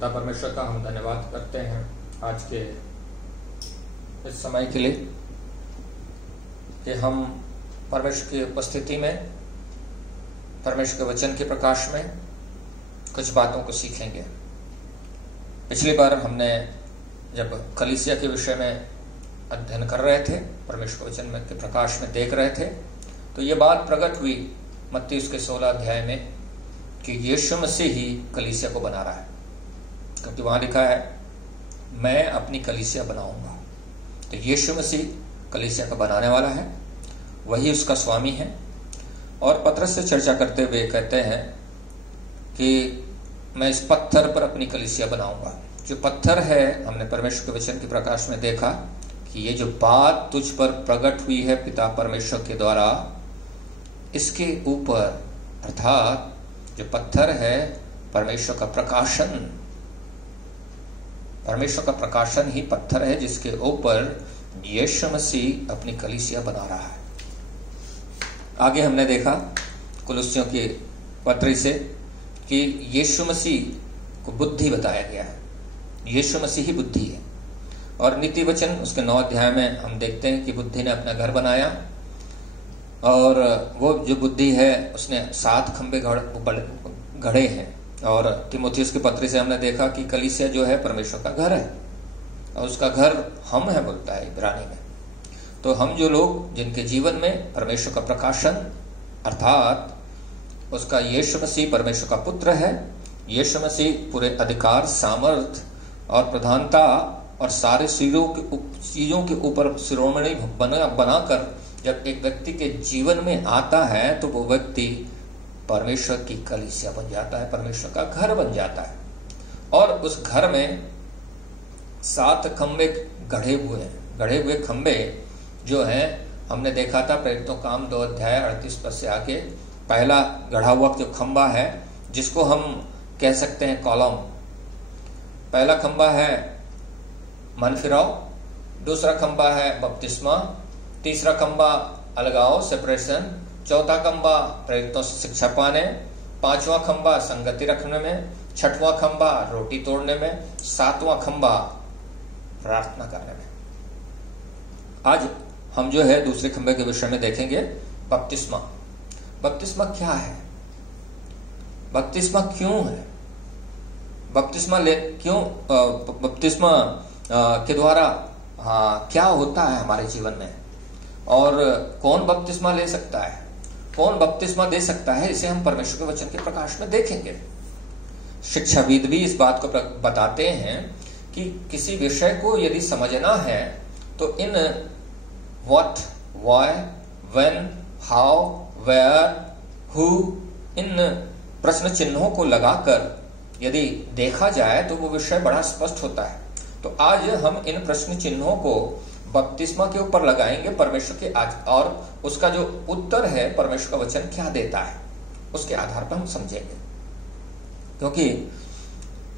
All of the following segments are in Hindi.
पिता परमेश्वर का हम धन्यवाद करते हैं आज के इस समय के लिए कि हम परमेश्वर की उपस्थिति में, परमेश्वर के वचन के प्रकाश में कुछ बातों को सीखेंगे। पिछली बार हमने जब कलीसिया के विषय में अध्ययन कर रहे थे, परमेश्वर के वचन में के प्रकाश में देख रहे थे, तो ये बात प्रकट हुई मत्ती उसके 16 अध्याय में कि यीशु मसीह ही कलीसिया को बना रहा है, क्योंकि वहां लिखा है मैं अपनी कलीसिया बनाऊंगा। तो यीशु मसीह कलीसिया का बनाने वाला है, वही उसका स्वामी है। और पतरस से चर्चा करते हुए कहते हैं कि मैं इस पत्थर पर अपनी कलीसिया बनाऊंगा। जो पत्थर है, हमने परमेश्वर के वचन के प्रकाश में देखा कि ये जो बात तुझ पर प्रकट हुई है पिता परमेश्वर के द्वारा, इसके ऊपर अर्थात जो पत्थर है परमेश्वर का प्रकाशन ही पत्थर है, जिसके ऊपर यीशु मसीह अपनी कलीसिया बना रहा है। आगे हमने देखा कुलुस्सियों की पत्री से कि यीशु मसीह को बुद्धि बताया गया है, यीशु मसीह ही बुद्धि है। और नीति वचन उसके 9 अध्याय में हम देखते हैं कि बुद्धि ने अपना घर बनाया, और वो जो बुद्धि है उसने 7 खंबे गढ़े हैं। और तीमुथियुस की पत्री से हमने देखा कि कलीसिया जो है परमेश्वर का घर है, और उसका घर हम है बोलता है इब्रानी में। तो हम जो लोग जिनके जीवन में परमेश्वर का प्रकाशन अर्थात उसका यीशु मसीह परमेश्वर का पुत्र है, यीशु मसीह पूरे अधिकार, सामर्थ और प्रधानता और सारे चीजों के ऊपर शिरोमणि बनाकर जब एक व्यक्ति के जीवन में आता है तो वो व्यक्ति परमेश्वर की कलीसिया बन जाता है, परमेश्वर का घर बन जाता है। और उस घर में 7 खंबे गढ़े हुए खंबे जो हैं, हमने देखा था प्रेरितों काम 2 अध्याय 38 पद से आके। पहला गढ़ा हुआ जो खंबा है, जिसको हम कह सकते हैं कॉलम, पहला खंबा है मन फिराव, दूसरा खंबा है बपतिस्मा, तीसरा खंबा अलगाव सेपरेशन, चौथा खंबा प्रेरितों से शिक्षा पाने, 5वां खंबा संगति रखने में, 6वां खंबा रोटी तोड़ने में, 7वां खंबा प्रार्थना करने में। आज हम जो है दूसरे खंबे के विषय में देखेंगे बपतिस्मा। बपतिस्मा क्या है, बपतिस्मा क्यों है, बपतिस्मा के द्वारा क्या होता है हमारे जीवन में, और कौन बपतिस्मा ले सकता है, कौन बपतिस्मा दे सकता है, इसे हम परमेश्वर के वचन के प्रकाश में देखेंगे। शिक्षाविद भी इस बात को बताते हैं कि किसी विषय को यदि समझना है तो इन what, why, when, how, where, who, इन प्रश्न चिन्हों को लगाकर यदि देखा जाए तो वो विषय बड़ा स्पष्ट होता है। तो आज हम इन प्रश्न चिन्हों को बपतिस्मा के ऊपर लगाएंगे परमेश्वर के आज, और उसका जो उत्तर है परमेश्वर का वचन क्या देता है उसके आधार पर हम समझेंगे। क्योंकि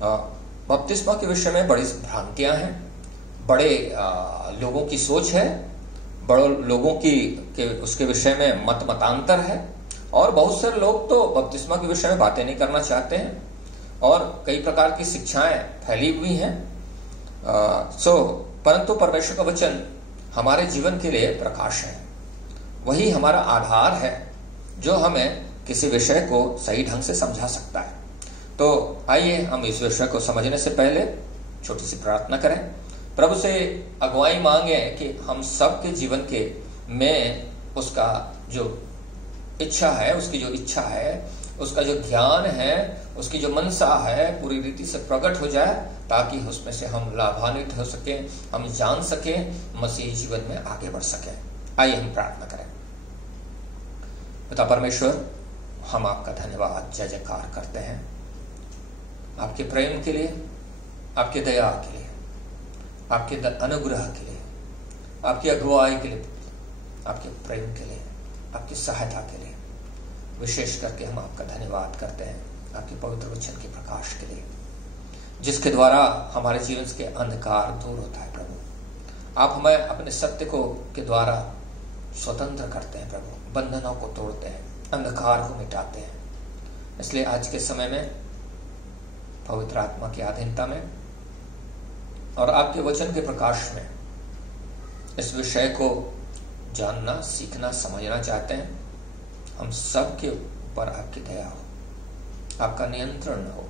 बपतिस्मा के विषय में बड़ी भ्रांतियां हैं, बड़े लोगों की सोच है, बड़े लोगों की उसके विषय में मतांतर है, और बहुत सारे लोग तो बपतिस्मा के विषय में बातें नहीं करना चाहते हैं, और कई प्रकार की शिक्षाएं फैली हुई हैं। परंतु परमेश्वर का वचन हमारे जीवन के लिए प्रकाश है, वही हमारा आधार है जो हमें किसी विषय को सही ढंग से समझा सकता है। तो आइए हम इस विषय को समझने से पहले छोटी सी प्रार्थना करें, प्रभु से अगुवाई मांगे कि हम सबके जीवन के में उसका जो इच्छा है, उसकी जो इच्छा है, उसका जो ज्ञान है, उसकी जो मनसा है पूरी रीति से प्रकट हो जाए, ताकि उसमें से हम लाभान्वित हो सके, हम जान सके, मसीह जीवन में आगे बढ़ सके। आइए हम प्रार्थना करें। पिता परमेश्वर, हम आपका धन्यवाद जय जयकार करते हैं आपके प्रेम के लिए, आपके दया के लिए, आपके अनुग्रह के लिए, आपकी अगुवाई के लिए, आपके प्रेम के लिए, आपकी सहायता के लिए। विशेष करके हम आपका धन्यवाद करते हैं आपके पवित्र वचन के प्रकाश के लिए, जिसके द्वारा हमारे जीवन के अंधकार दूर होता है। प्रभु, आप हमें अपने सत्य को के द्वारा स्वतंत्र करते हैं। प्रभु, बंधनों को तोड़ते हैं, अंधकार को मिटाते हैं। इसलिए आज के समय में पवित्र आत्मा की अधीनता में और आपके वचन के प्रकाश में इस विषय को जानना, सीखना, समझना चाहते हैं। हम सब के ऊपर आपकी दया हो, आपका नियंत्रण हो,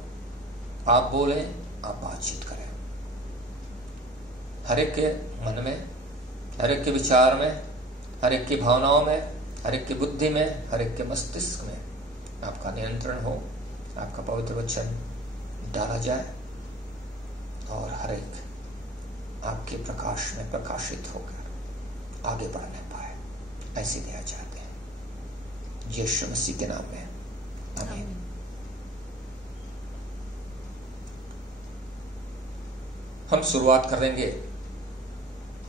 आप बोलें, आप बातचीत करें। हर एक के मन में, हर एक के विचार में, हर एक की भावनाओं में, हर एक की बुद्धि में, हर एक के मस्तिष्क में आपका नियंत्रण हो, आपका पवित्र वचन डाला जाए और हर एक आपके प्रकाश में प्रकाशित होकर आगे बढ़ने पाए। ऐसी दया चाहते हैं यीशु मसीह के नाम में, आमीन। हम शुरुआत करेंगे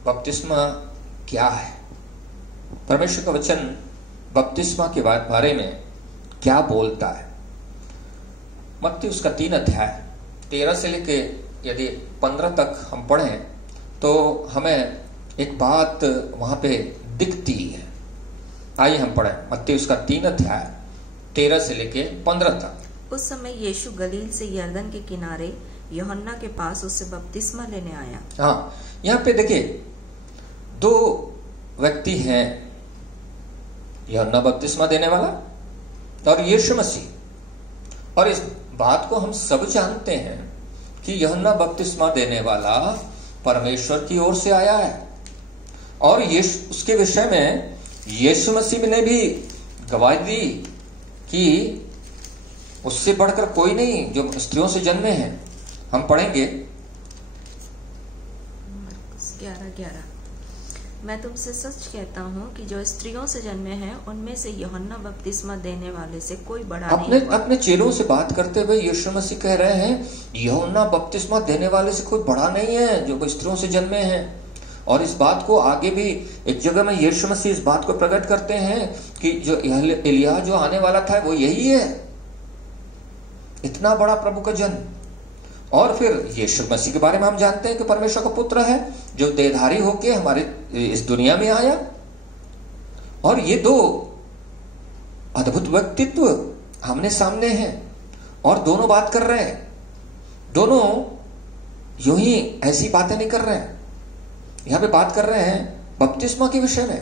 बपतिस्मा क्या है। परमेश्वर का वचन बपतिस्मा के बारे में क्या बोलता है। मत्ती उसका 3 अध्याय 13 से लेके यदि 15 तक हम पढ़ें तो हमें एक बात वहां पे दिखती है। आइए हम पढ़ें मत्ती उसका 3 अध्याय 13 से लेके 15 तक। उस समय यीशु गलील से यरदन के किनारे यूहन्ना के पास उससे बपतिस्मा लेने आया। हाँ, यहाँ पे देखिए 2 व्यक्ति हैं, यूहन्ना बपतिस्मा देने वाला और यीशु मसीह। और इस बात को हम सब जानते हैं कि यूहन्ना बपतिस्मा देने वाला परमेश्वर की ओर से आया है और उसके विषय में यीशु मसीह ने भी गवाही दी कि उससे बढ़कर कोई नहीं जो स्त्रियों से जन्मे हैं। हम पढ़ेंगे 11:11। मैं तुमसे सच कहता हूँ कि जो स्त्रियों से जन्मे हैं उनमें से यूहन्ना बपतिस्मा देने वाले से कोई बड़ा नहीं हुआ। अपने चेलों से बात करते हुए यीशु मसीह कह रहे हैं यूहन्ना बपतिस्मा देने वाले से कोई बड़ा नहीं है जो स्त्रियों से जन्मे हैं। और इस बात को आगे भी एक जगह में यीशु मसीह इस बात को प्रकट करते हैं कि जो एलिय्याह जो आने वाला था वो यही है। इतना बड़ा प्रभु का जन्म। और फिर यीशु मसीह के बारे में हम जानते हैं कि परमेश्वर का पुत्र है जो देहधारी होके हमारे इस दुनिया में आया। और ये 2 अद्भुत व्यक्तित्व हमने सामने हैं और दोनों बात कर रहे हैं। दोनों यूं ही ऐसी बातें नहीं कर रहे हैं। यहां पे बात कर रहे हैं बपतिस्मा के विषय में।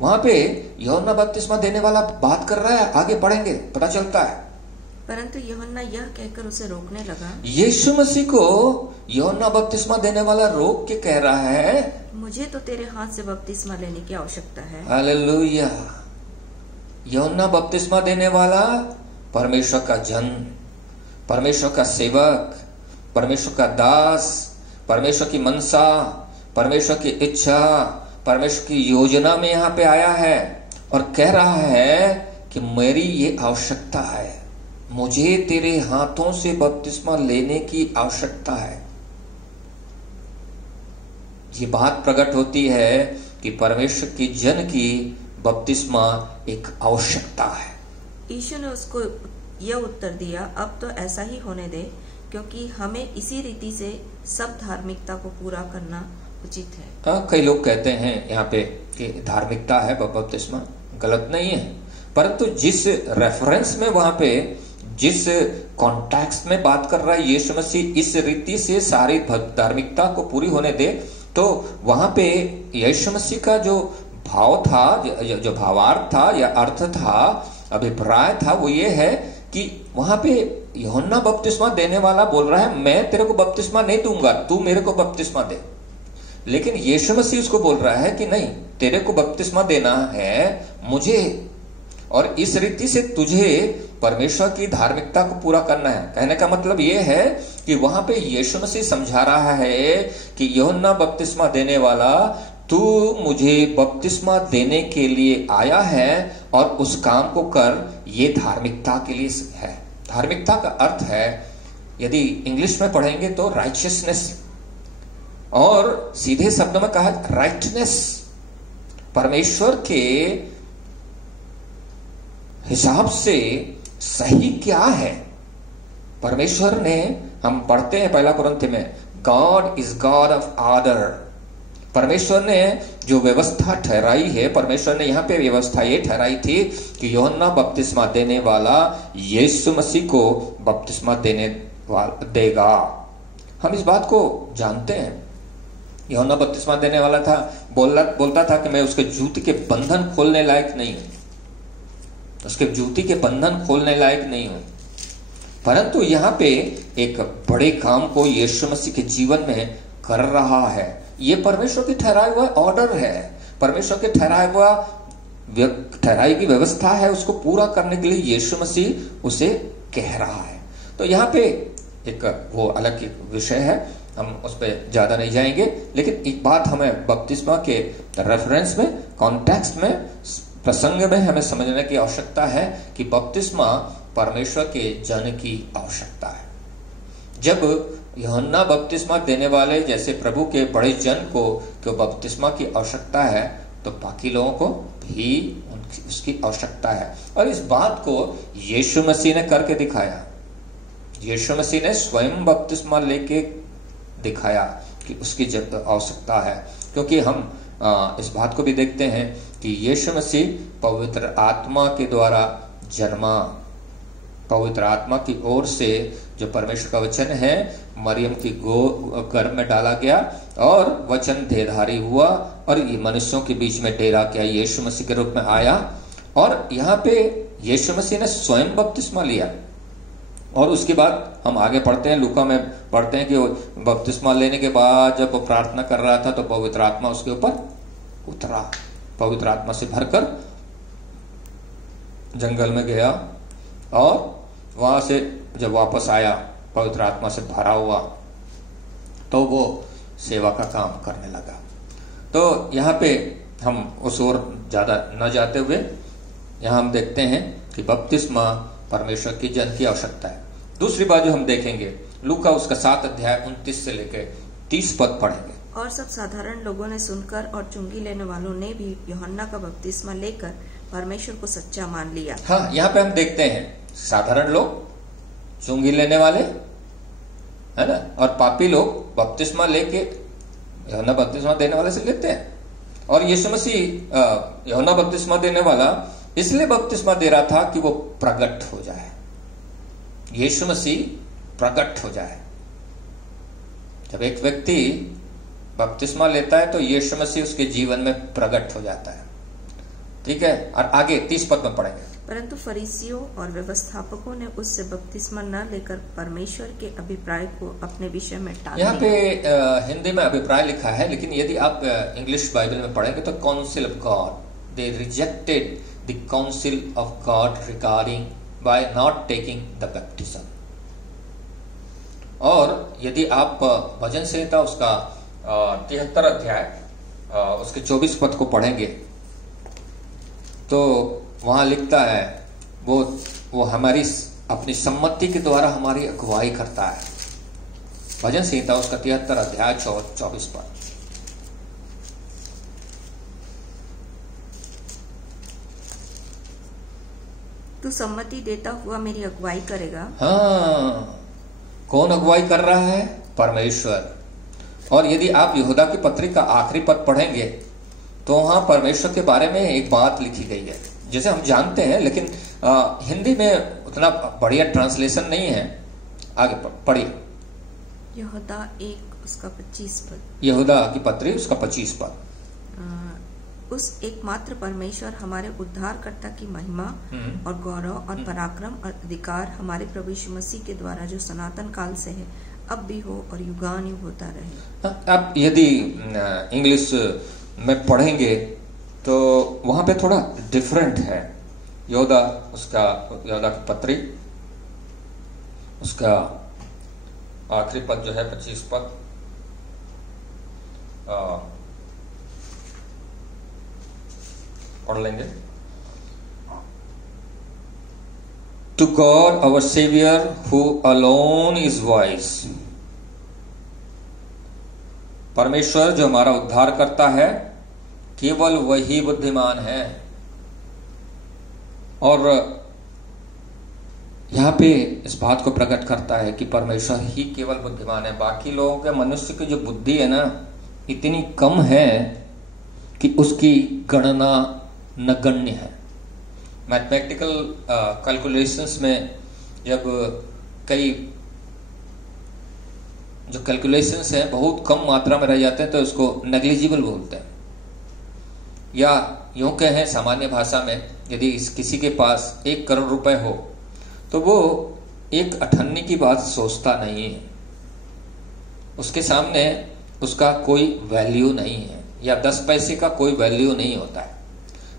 वहां पे यूहन्ना बपतिस्मा देने वाला बात कर रहा है, आगे पढ़ेंगे पता चलता है। परंतु यूहन्ना यह कहकर उसे रोकने लगा। यीशु मसीह को यूहन्ना बपतिस्मा देने वाला रोक के कह रहा है मुझे तो तेरे हाथ से बपतिस्मा लेने की आवश्यकता है। हालेलुया। यूहन्ना बपतिस्मा देने वाला परमेश्वर का जन, परमेश्वर का सेवक, परमेश्वर का दास, परमेश्वर की मनसा, परमेश्वर की इच्छा, परमेश्वर की योजना में यहाँ पे आया है और कह रहा है कि मेरी ये आवश्यकता है, मुझे तेरे हाथों से बपतिस्मा लेने की आवश्यकता है। ये बात प्रकट होती है कि परमेश्वर की जन की बपतिस्मा एक आवश्यकता है। यीशु ने उसको यह उत्तर दिया, अब तो ऐसा ही होने दे, क्योंकि हमें इसी रीति से सब धार्मिकता को पूरा करना उचित है। कई लोग कहते हैं यहाँ पे कि धार्मिकता है बपतिस्मा, गलत नहीं है, परंतु जिस रेफरेंस में वहां पे जिस कॉन्टेक्स्ट में बात कर रहा है यीशु मसीह इस रीति से सारी धार्मिकता को पूरी होने दे, तो वहां पे यीशु मसीह का जो भाव था, जो भावार्थ था या अर्थ था, अभिप्राय था, वो ये है कि वहां पे यूहन्ना बपतिस्मा देने वाला बोल रहा है मैं तेरे को बपतिस्मा नहीं दूंगा, तू मेरे को बपतिस्मा दे। लेकिन यीशु मसीह उसको बोल रहा है कि नहीं, तेरे को बपतिस्मा देना है मुझे, और इस रीति से तुझे परमेश्वर की धार्मिकता को पूरा करना है। कहने का मतलब यह है कि वहां पे यीशु मसीह समझा रहा है कि यूहन्ना बपतिस्मा देने वाला, तू मुझे बपतिस्मा देने के लिए आया है और उस काम को कर, ये धार्मिकता के लिए है। धार्मिकता का अर्थ है, यदि इंग्लिश में पढ़ेंगे तो राइचियसनेस, और सीधे शब्दों में कहा राइटनेस। परमेश्वर के हिसाब से सही क्या है। परमेश्वर ने, हम पढ़ते हैं 1 कुरिन्थी में, God is God of order. परमेश्वर ने जो व्यवस्था ठहराई है, परमेश्वर ने यहाँ पे व्यवस्था ये ठहराई थी कि यूहन्ना बपतिस्मा देने वाला यीशु मसीह को बपतिस्मा देने देगा। हम इस बात को जानते हैं। यूहन्ना बपतिस्मा देने वाला था, बोलता था कि मैं उसके जूते के बंधन खोलने लायक नहीं हूं, उसके जूते के बंधन खोलने लायक नहीं हूं। परंतु यहां पे एक बड़े काम को यीशु मसीह के जीवन में कर रहा है। यह परमेश्वर की ठहराया हुआ ऑर्डर है, परमेश्वर के ठहराई की व्यवस्था है। उसको पूरा करने के लिए यीशु मसीह उसे कह रहा है। तो यहां पे एक वो अलग एक विषय है, हम उस पर ज्यादा नहीं जाएंगे। लेकिन एक बात हमें बपतिस्मा के रेफरेंस में, कॉन्टेक्स्ट में, प्रसंग में हमें समझने की आवश्यकता है कि बपतिस्मा परमेश्वर के जन की आवश्यकता है। जब यूहन्ना बपतिस्मा देने वाले जैसे प्रभु के बड़े जन को बपतिस्मा की आवश्यकता है, तो बाकी लोगों को भी उसकी आवश्यकता है। और इस बात को यीशु मसीह ने करके दिखाया। यीशु मसीह ने स्वयं बपतिस्मा लेके दिखाया कि उसकी जब आवश्यकता है। क्योंकि हम इस बात को भी देखते हैं कि यीशु मसीह पवित्र आत्मा के द्वारा जन्मा, पवित्र आत्मा की ओर से जो परमेश्वर का वचन है मरियम की गर्भ में डाला गया और वचन देहधारी हुआ और ये मनुष्यों के बीच में डेरा किया, यीशु मसीह के रूप में आया। और यहाँ पे यीशु मसीह ने स्वयं बपतिस्मा लिया। और उसके बाद हम आगे पढ़ते हैं, लूका में पढ़ते हैं कि बपतिस्मा लेने के बाद जब वो प्रार्थना कर रहा था तो पवित्र आत्मा उसके ऊपर उतरा। पवित्र आत्मा से भरकर जंगल में गया और वहां से जब वापस आया पवित्र आत्मा से भरा हुआ, तो वो सेवा का काम करने लगा। तो यहाँ पे हम उस ओर ज्यादा न जाते हुए यहाँ हम देखते हैं कि बपतिस्मा परमेश्वर की जन की आवश्यकता है। दूसरी बात जो हम देखेंगे, लूका उसका 7 अध्याय 29 से लेकर 30 पद पढ़ेंगे। और सब साधारण लोगों ने सुनकर और चुंगी लेने वालों ने भी यूहन्ना का बपतिस्मा लेकर परमेश्वर को सच्चा मान लिया। हाँ, यहाँ पे हम देखते हैं साधारण लोग, चुंगी लेने वाले, है ना, और पापी लोग बपतिस्मा लेके यूहन्ना बपतिस्मा देने वाले से लेते हैं। और यीशु मसीह यूहन्ना बपतिस्मा देने वाला इसलिए बपतिस्मा दे रहा था कि वो प्रकट हो जाए, यीशु मसीह प्रकट हो जाए। जब एक व्यक्ति बपतिस्मा लेता है तो यीशु मसीह उसके जीवन में प्रकट हो जाता है। ठीक है, और आगे 30 पद में पढ़ेंगे। परंतु फरीसियों और व्यवस्थापकों ने उससे बपतिस्मा न लेकर परमेश्वर के अभिप्राय को अपने विषय में टाल दिया। यहाँ पे हिंदी में अभिप्राय लिखा है, लेकिन यदि आप इंग्लिश बाइबल में पढ़ेंगे तो counsel of God, they rejected the counsel of God regarding by not taking the baptism. और यदि आप भजन संहिता उसका 73 अध्याय उसके 24 पद को पढ़ेंगे तो वहां लिखता है वो हमारी अपनी सम्मति के द्वारा हमारी अगुवाई करता है। भजन संहिता उसका 73 अध्याय 24 पद। तू सम्मति देता हुआ मेरी अगुवाई करेगा। हाँ, कौन अगुवाई कर रहा है? परमेश्वर। और यदि आप यहूदा की पत्री का आखिरी पद पढ़ेंगे तो वहां परमेश्वर के बारे में एक बात लिखी गई है, जैसे हम जानते हैं, लेकिन हिंदी में उतना बढ़िया ट्रांसलेशन नहीं है। आगे पढ़िए। यहूदा 1 उसका 25 पद। यहूदा की पत्री उसका 25 पद। उस एकमात्र परमेश्वर हमारे उद्धारकर्ता की महिमा और गौरव और पराक्रम और अधिकार हमारे प्रभु यीशु मसीह के द्वारा जो सनातन काल से है, अब भी हो और युगानुयुग होता रहे। अब यदि इंग्लिश में पढ़ेंगे तो वहां पे थोड़ा डिफरेंट है। यहूदा की पत्री उसका आखिरी पद जो है 25 पद, पढ़ लेंगे। To God our Savior who alone is wise। परमेश्वर जो हमारा उद्धार करता है केवल वही बुद्धिमान है। और यहां पे इस बात को प्रकट करता है कि परमेश्वर ही केवल बुद्धिमान है। बाकी लोगों के मनुष्य की जो बुद्धि है ना, इतनी कम है कि उसकी गणना नगण्य है। मैथमेटिकल कैलकुलेशंस में जब कई जो कैलकुलेशंस हैं बहुत कम मात्रा में रह जाते हैं तो उसको नेग्लिजिबल बोलते हैं। या यूं कहें सामान्य भाषा में, यदि किसी के पास 1 करोड़ रुपए हो तो वो एक अठन्नी की बात सोचता नहीं है, उसके सामने उसका कोई वैल्यू नहीं है, या 10 पैसे का कोई वैल्यू नहीं होता है।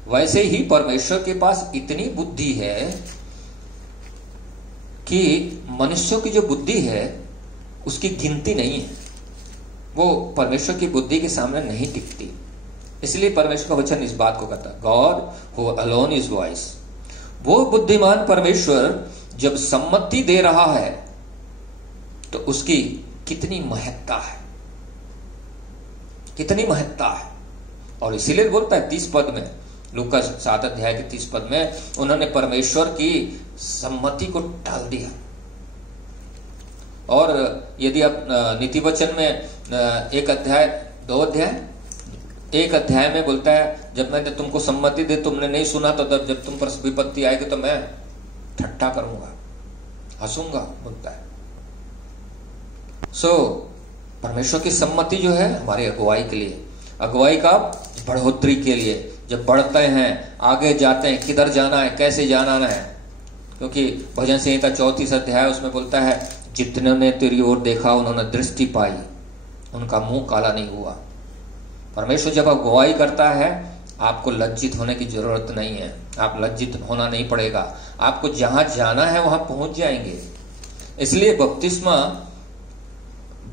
वैसे ही परमेश्वर के पास इतनी बुद्धि है कि मनुष्यों की जो बुद्धि है उसकी गिनती नहीं है, वो परमेश्वर की बुद्धि के सामने नहीं टिकती। इसलिए परमेश्वर का वचन इस बात को कहता है, God who alone is wise. वो बुद्धिमान परमेश्वर जब सम्मति दे रहा है तो उसकी कितनी महत्ता है, कितनी महत्ता है। और इसीलिए बोलता है 30 पद में, लूका 7 अध्याय के 30 पद में, उन्होंने परमेश्वर की सम्मति को टाल दिया। और यदि आप नीति वचन में 1 अध्याय में बोलता है, जब मैंने तुमको सम्मति दे तुमने नहीं सुना तो जब तुम पर विपत्ति आएगी तो मैं ठट्ठा करूंगा, हंसूंगा, बोलता है। परमेश्वर की सम्मति जो है हमारी अगुवाई के लिए, अगुवाई का बढ़ोतरी के लिए, जब बढ़ते हैं आगे जाते हैं, किधर जाना है, कैसे जाना है। क्योंकि भजन संहिता 34 अध्याय उसमें बोलता है, जितने ने तेरी ओर देखा उन्होंने दृष्टि पाई, उनका मुंह काला नहीं हुआ। परमेश्वर जब अगुवाई करता है आपको लज्जित होने की जरूरत नहीं है, आप लज्जित होना नहीं पड़ेगा, आपको जहां जाना है वहां पहुंच जाएंगे। इसलिए बपतिस्मा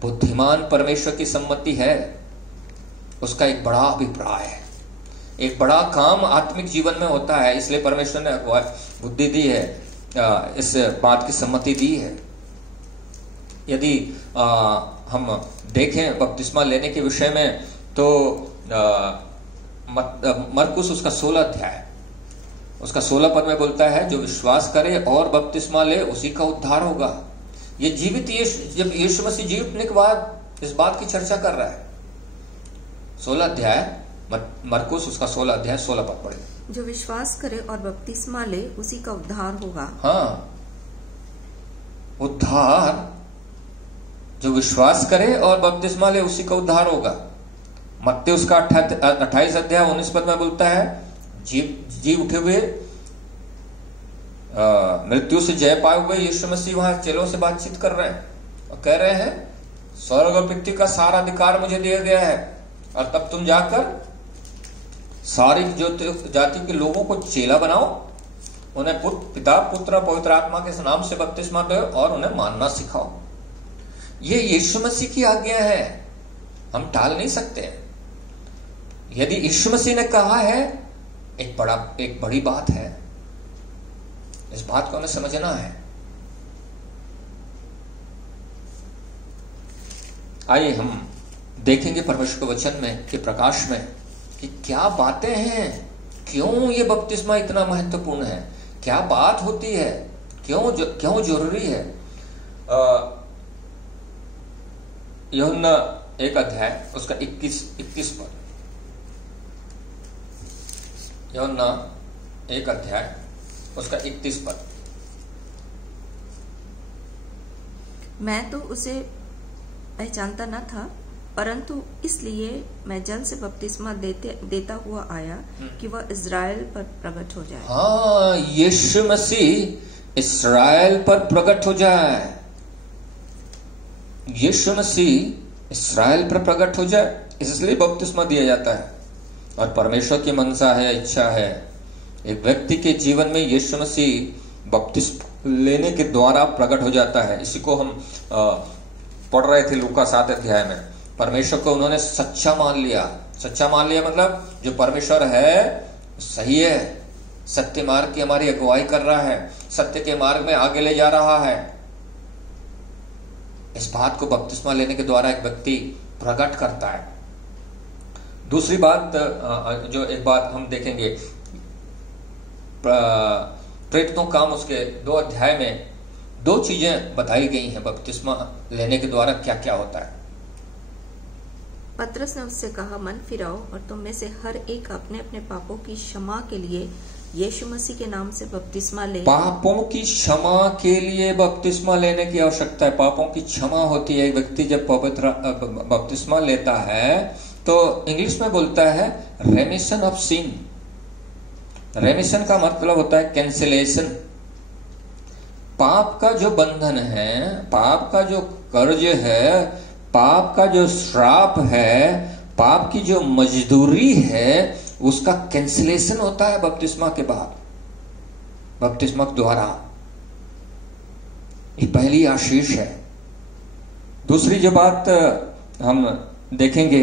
बुद्धिमान परमेश्वर की सम्मति है, उसका एक बड़ा अभिप्राय है, एक बड़ा काम आत्मिक जीवन में होता है। इसलिए परमेश्वर ने बुद्धि दी है, इस बात की सम्मति दी है। यदि हम देखें बपतिस्मा लेने के विषय में तो मरकुस उसका 16 अध्याय उसका 16 पद में बोलता है, जो विश्वास करे और बपतिस्मा ले उसी का उद्धार होगा। ये जीवित जब यीशु मसीह जीवने के बाद इस बात की चर्चा कर रहा है। 16 अध्याय मरकुस उसका 16 अध्याय 16 पद पढ़े, जो विश्वास करे और बपतिस्मा ले उसी का उद्धार होगा। हाँ, उद्धार, जो विश्वास करे और बपतिस्मा ले उसी का उद्धार होगा। मत्ती उसका 28 अध्याय 19 पद में बोलता है, जी उठे हुए मृत्यु से जय पाए हुए यीशु मसीह वहां चेलों से बातचीत कर रहे हैं और कह रहे हैं, स्वर्ग और पृथ्वी का सारा अधिकार मुझे दिया गया है, और तब तुम जाकर सारी जाति के लोगों को चेला बनाओ, उन्हें पिता पुत्र पवित्र आत्मा के नाम से बपतिस्मा दो और उन्हें मानना सिखाओ। ये यीशु मसीह की आज्ञा है, हम टाल नहीं सकते। यदि यीशु मसीह ने कहा है, एक बड़ी बात है, इस बात को हमें समझना है। आइए हम देखेंगे परमेश्वर के वचन में के प्रकाश में कि क्या बातें हैं, क्यों ये बपतिस्मा इतना महत्वपूर्ण है, क्या बात होती है, क्यों जरूरी है। यूहन्ना 1 अध्याय उसका 21 पद, यूहन्ना 1 अध्याय उसका 31 पद। मैं तो उसे पहचानता न था, परंतु इसलिए मैं जल से बपतिस्मा देता हुआ आया कि वह इज़राइल पर प्रकट हो जाए। हाँ, यीशु मसीह इस्राएल पर प्रकट हो जाए, यीशु मसीह इस्राएल पर प्रकट हो जाए, इसलिए बपतिस्मा दिया जाता है। और परमेश्वर की मनसा है, इच्छा है, एक व्यक्ति के जीवन में यीशु मसीह बपतिस्मा लेने के द्वारा प्रकट हो जाता है। इसी को हम पढ़ रहे थे लूका 7 अध्याय में। परमेश्वर को उन्होंने सच्चा मान लिया। सच्चा मान लिया मतलब जो परमेश्वर है सही है, सत्य मार्ग की हमारी अगुवाई कर रहा है, सत्य के मार्ग में आगे ले जा रहा है। इस बात को बपतिस्मा लेने के द्वारा एक व्यक्ति प्रकट करता है। दूसरी बात, जो एक बात हम देखेंगे, प्रेरितों काम उसके 2 अध्याय में 2 चीजें बताई गई हैं बपतिस्मा लेने के द्वारा क्या क्या होता है। पतरस ने उससे कहा, मन फिराओ और तुम में से हर एक अपने अपने पापों की क्षमा के लिए यीशु मसीह के नाम से बपतिस्मा ले। पापों की क्षमा के लिए बपतिस्मा लेने की आवश्यकता है। पापों की क्षमा होती है। एक व्यक्ति जब पवित्र बपतिस्मा लेता है तो इंग्लिश में बोलता है रेमिशन ऑफ सिन। रेमिशन का मतलब होता है कैंसिलेशन। पाप का जो बंधन है, पाप का जो कर्ज है, पाप का जो श्राप है, पाप की जो मजदूरी है, उसका कैंसिलेशन होता है बपतिस्मा के बाद, बपतिस्मा द्वारा। ये पहली आशीष है। दूसरी जो बात हम देखेंगे,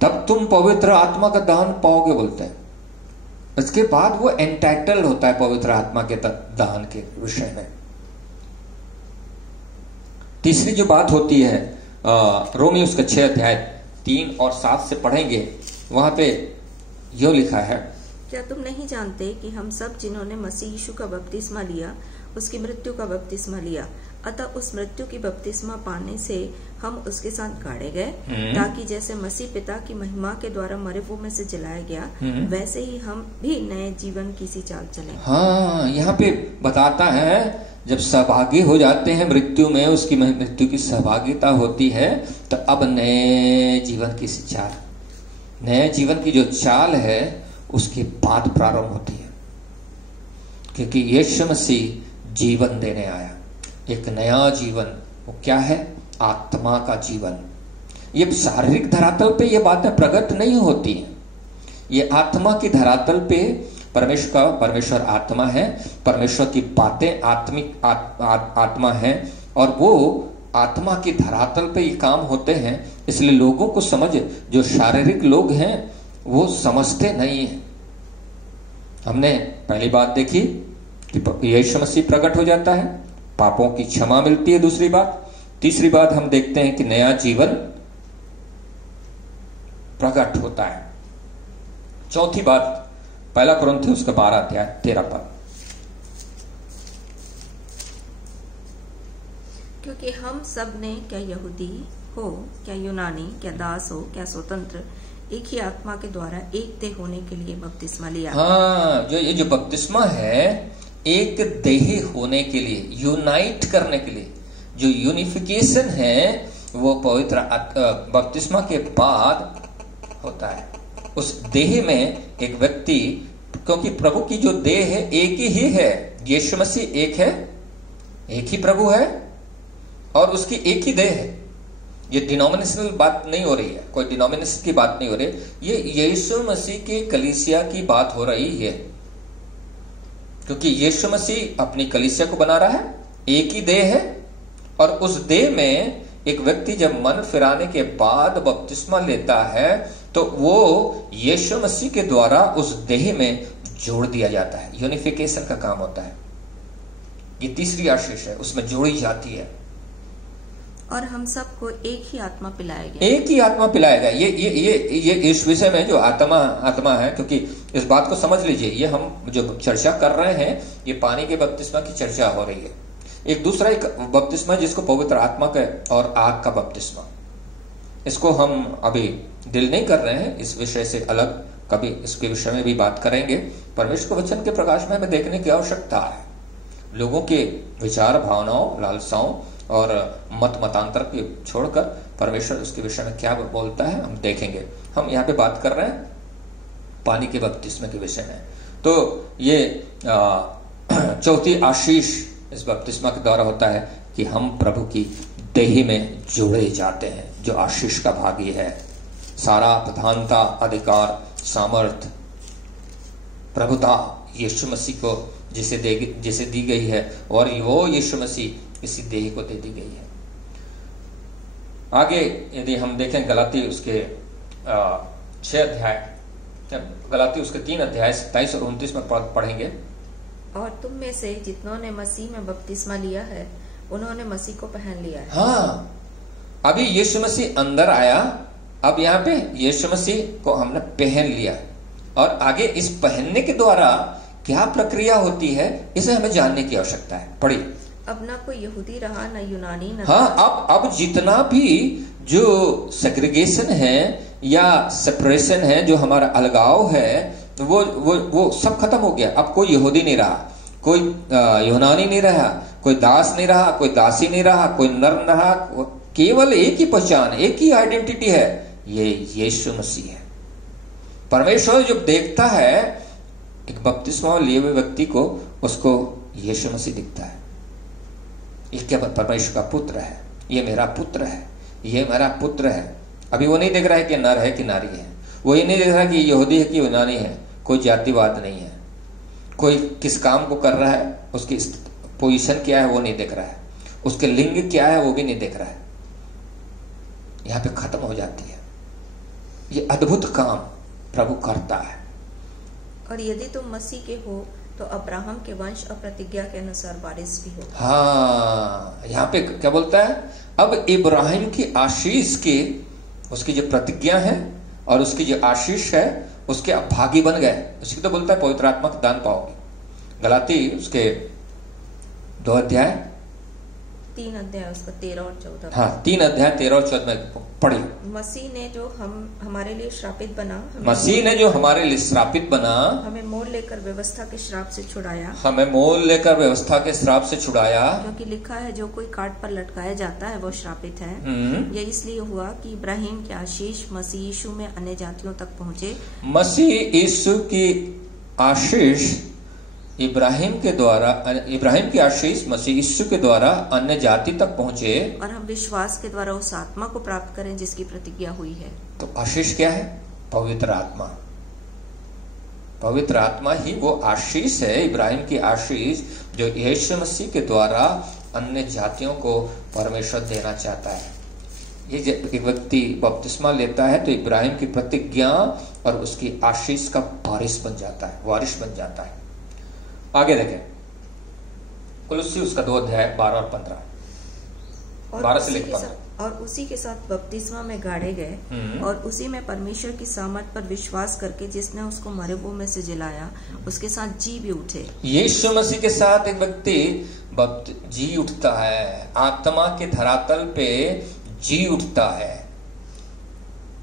तब तुम पवित्र आत्मा का दान पाओगे बोलते हैं। इसके बाद वो एंटाइटल्ड होता है पवित्र आत्मा के दान के विषय में। तीसरी जो बात होती है, रोमी उसका 6 अध्याय 3 और 7 से पढ़ेंगे। वहां पे यो लिखा है, क्या तुम नहीं जानते कि हम सब जिन्होंने मसीह यीशु का बपतिस्मा लिया उसकी मृत्यु का बपतिस्मा लिया, अतः उस मृत्यु की बपतिस्मा पाने से हम उसके साथ गाड़े गए, ताकि जैसे मसीह पिता की महिमा के द्वारा मरे हुओं में से जलाया गया, वैसे ही हम भी नए जीवन की सी चाल चलें। हाँ, यहाँ पे बताता है जब सहभागी हो जाते हैं मृत्यु में, उसकी मृत्यु की सहभागिता होती है, तो अब नए जीवन की सी चाल, नए जीवन की जो चाल है उसके बाद प्रारंभ होती है। क्योंकि यीशु मसीह जीवन देने आया, एक नया जीवन। वो क्या है? आत्मा का जीवन। ये शारीरिक धरातल पे ये बातें प्रकट नहीं होती हैं। ये आत्मा की धरातल पे परमेश्वर आत्मा है, परमेश्वर की बातें आत्मिक आत्मा है, और वो आत्मा की धरातल पे ये काम होते हैं। इसलिए लोगों को समझ, जो शारीरिक लोग हैं वो समझते नहीं है। हमने पहली बात देखी कि यीशु मसीह प्रकट हो जाता है, पापों की क्षमा मिलती है। दूसरी बात, तीसरी बात हम देखते हैं कि नया जीवन प्रकट होता है। चौथी बात, 1 कुरिन्थियों उसका 12 अध्याय 13 पद। क्योंकि हम सब ने, क्या यहूदी हो, क्या यूनानी, क्या दास हो, क्या स्वतंत्र, एक ही आत्मा के द्वारा एक देह होने के लिए बपतिस्मा लिया। हाँ, जो बपतिस्मा है एक देह होने के लिए, यूनाइट करने के लिए, जो यूनिफिकेशन है वो पवित्र बपतिस्मा के बाद होता है। उस देह में एक व्यक्ति, क्योंकि प्रभु की जो देह है एक ही है, यीशु मसीह एक है, एक ही प्रभु है और उसकी एक ही देह है। ये डिनोमिनेशनल बात नहीं हो रही है, कोई डिनोमिनेशन की बात नहीं हो रही, ये यीशु मसीह के कलीसिया की बात हो रही है। क्योंकि यीशु मसीह अपनी कलीसिया को बना रहा है, एक ही देह है, और उस देह में एक व्यक्ति जब मन फिराने के बाद बपतिस्मा लेता है तो वो यीशु मसीह के द्वारा उस देह में जोड़ दिया जाता है। यूनिफिकेशन का काम होता है। ये तीसरी आशीष है, उसमें जोड़ी जाती है। और हम सबको एक ही आत्मा पिलाया गया। एक ही आत्मा पिलाया गया। ये इस विषय में जो आत्मा है, क्योंकि इस बात को समझ लीजिए, ये हम जो चर्चा कर रहे हैं ये पानी के बपतिस्मा की चर्चा हो रही है। एक दूसरा एक बपतिस्मा जिसको पवित्र आत्मा का और आग का बपतिस्मा, इसको हम अभी डील नहीं कर रहे हैं, इस विषय से अलग कभी इसके विषय में भी बात करेंगे। परमेश्वर के वचन के प्रकाश में हमें देखने की आवश्यकता है। लोगों के विचार, भावनाओं, लालसाओं और मतांतर के छोड़कर परमेश्वर उसके विषय में क्या बोलता है हम देखेंगे। हम यहाँ पे बात कर रहे हैं पानी के बपतिस्मे के विषय में। तो ये चौथी आशीष इस बपतिस्मा के द्वारा होता है कि हम प्रभु की देह में जोड़े जाते हैं, जो आशीष का भागी है। सारा प्रधानता, अधिकार, सामर्थ, प्रभुता यीशु मसीह को जिसे दी गई है, और वो यीशु मसीह इसी देह को दे दी गई है। आगे यदि हम देखें गलाती उसके 6 अध्याय, गलाती उसके 3 अध्याय 27 और 29 में पढ़ेंगे। और तुम में से जितनों ने मसीह में बपतिस्मा लिया है उन्होंने मसीह को पहन लिया है। हाँ, अभी यीशु मसीह अंदर आया, अब यहाँ पे यीशु मसीह को हमने पहन लिया, और आगे इस पहनने के द्वारा क्या प्रक्रिया होती है इसे हमें जानने की आवश्यकता है। पढ़िए। अब ना कोई यहूदी रहा, न यूनानी, न हाँ, अब जितना भी जो सेग्रीगेशन है या सेपरेशन है, जो हमारा अलगाव है, वो सब खत्म हो गया। अब कोई यहूदी नहीं रहा, कोई यूनानी नहीं रहा, कोई दास नहीं रहा, कोई दासी नहीं रहा, कोई नर नहीं रहा। केवल एक ही पहचान, एक ही आइडेंटिटी है, ये यीशु मसीह है। परमेश्वर जब देखता है एक बपतिस्मा लिए हुए व्यक्ति को, उसको यीशु मसीह दिखता है। ये क्या परमेश्वर का पुत्र है, ये मेरा पुत्र है, ये मेरा पुत्र है। अभी वो नहीं देख रहा है कि नर है कि नारी है, वो ये नहीं देख रहा कि यहूदी है कि यूनानी है, कोई जातिवाद नहीं है, कोई किस काम को कर रहा है, उसकी पोजीशन क्या है वो नहीं देख रहा है, उसके लिंग क्या है वो भी नहीं देख रहा है। यहां पे खत्म हो जाती है। ये अद्भुत काम प्रभु करता है। और यदि तुम मसीह के हो तो अब्राहम के वंश और प्रतिज्ञा के अनुसार वारिस भी हो। हाँ, यहाँ पे क्या बोलता है, अब इब्राहिम की आशीष की, उसकी जो प्रतिज्ञा है और उसकी जो आशीष है, उसके आप भागी बन गए। उसकी तो बोलता है पवित्र आत्मा का दान पाओगे। गलाती उसके 2 अध्याय 3 अध्याय उसका 13 और 14। हाँ, 3 अध्याय 13 और 14 में पढ़िए। मसीह ने जो हमारे लिए श्रापित बना, मसीह ने जो हमारे लिए श्रापित बना, हमें मोल लेकर व्यवस्था के श्राप से छुड़ाया, हमें मोल लेकर व्यवस्था के श्राप से छुड़ाया। क्योंकि लिखा है, जो कोई काट पर लटकाया जाता है वो श्रापित है। यह इसलिए हुआ कि इब्राहिम की आशीष मसीह यीशु में अन्य जातियों तक पहुँचे। मसीह यीशु की आशीष इब्राहिम के द्वारा, इब्राहिम की आशीष मसीह यीशु के द्वारा अन्य जाति तक पहुंचे, और हम विश्वास के द्वारा उस आत्मा को प्राप्त करें जिसकी प्रतिज्ञा हुई है। तो आशीष क्या है? पवित्र आत्मा। पवित्र आत्मा ही वो आशीष है, इब्राहिम की आशीष, जो यीशु मसीह के द्वारा अन्य जातियों को परमेश्वर देना चाहता है। ये जब एक व्यक्ति बपतिस्मा लेता है तो इब्राहिम की प्रतिज्ञा और उसकी आशीष का वारिस बन जाता है, वारिस बन जाता है। आगे देखें, कुलुस्सी उसका 2 अध्याय 12 और 15, 12 से लेकर 15। और उसी के साथ बपतिस्मा में गाड़े गए, और उसी में परमेश्वर की सामर्थ पर विश्वास करके जिसने उसको मरे हुओं में से जिलाया, उसके साथ जी भी उठे। यीशु मसीह के साथ एक व्यक्ति जी उठता है, आत्मा के धरातल पे जी उठता है।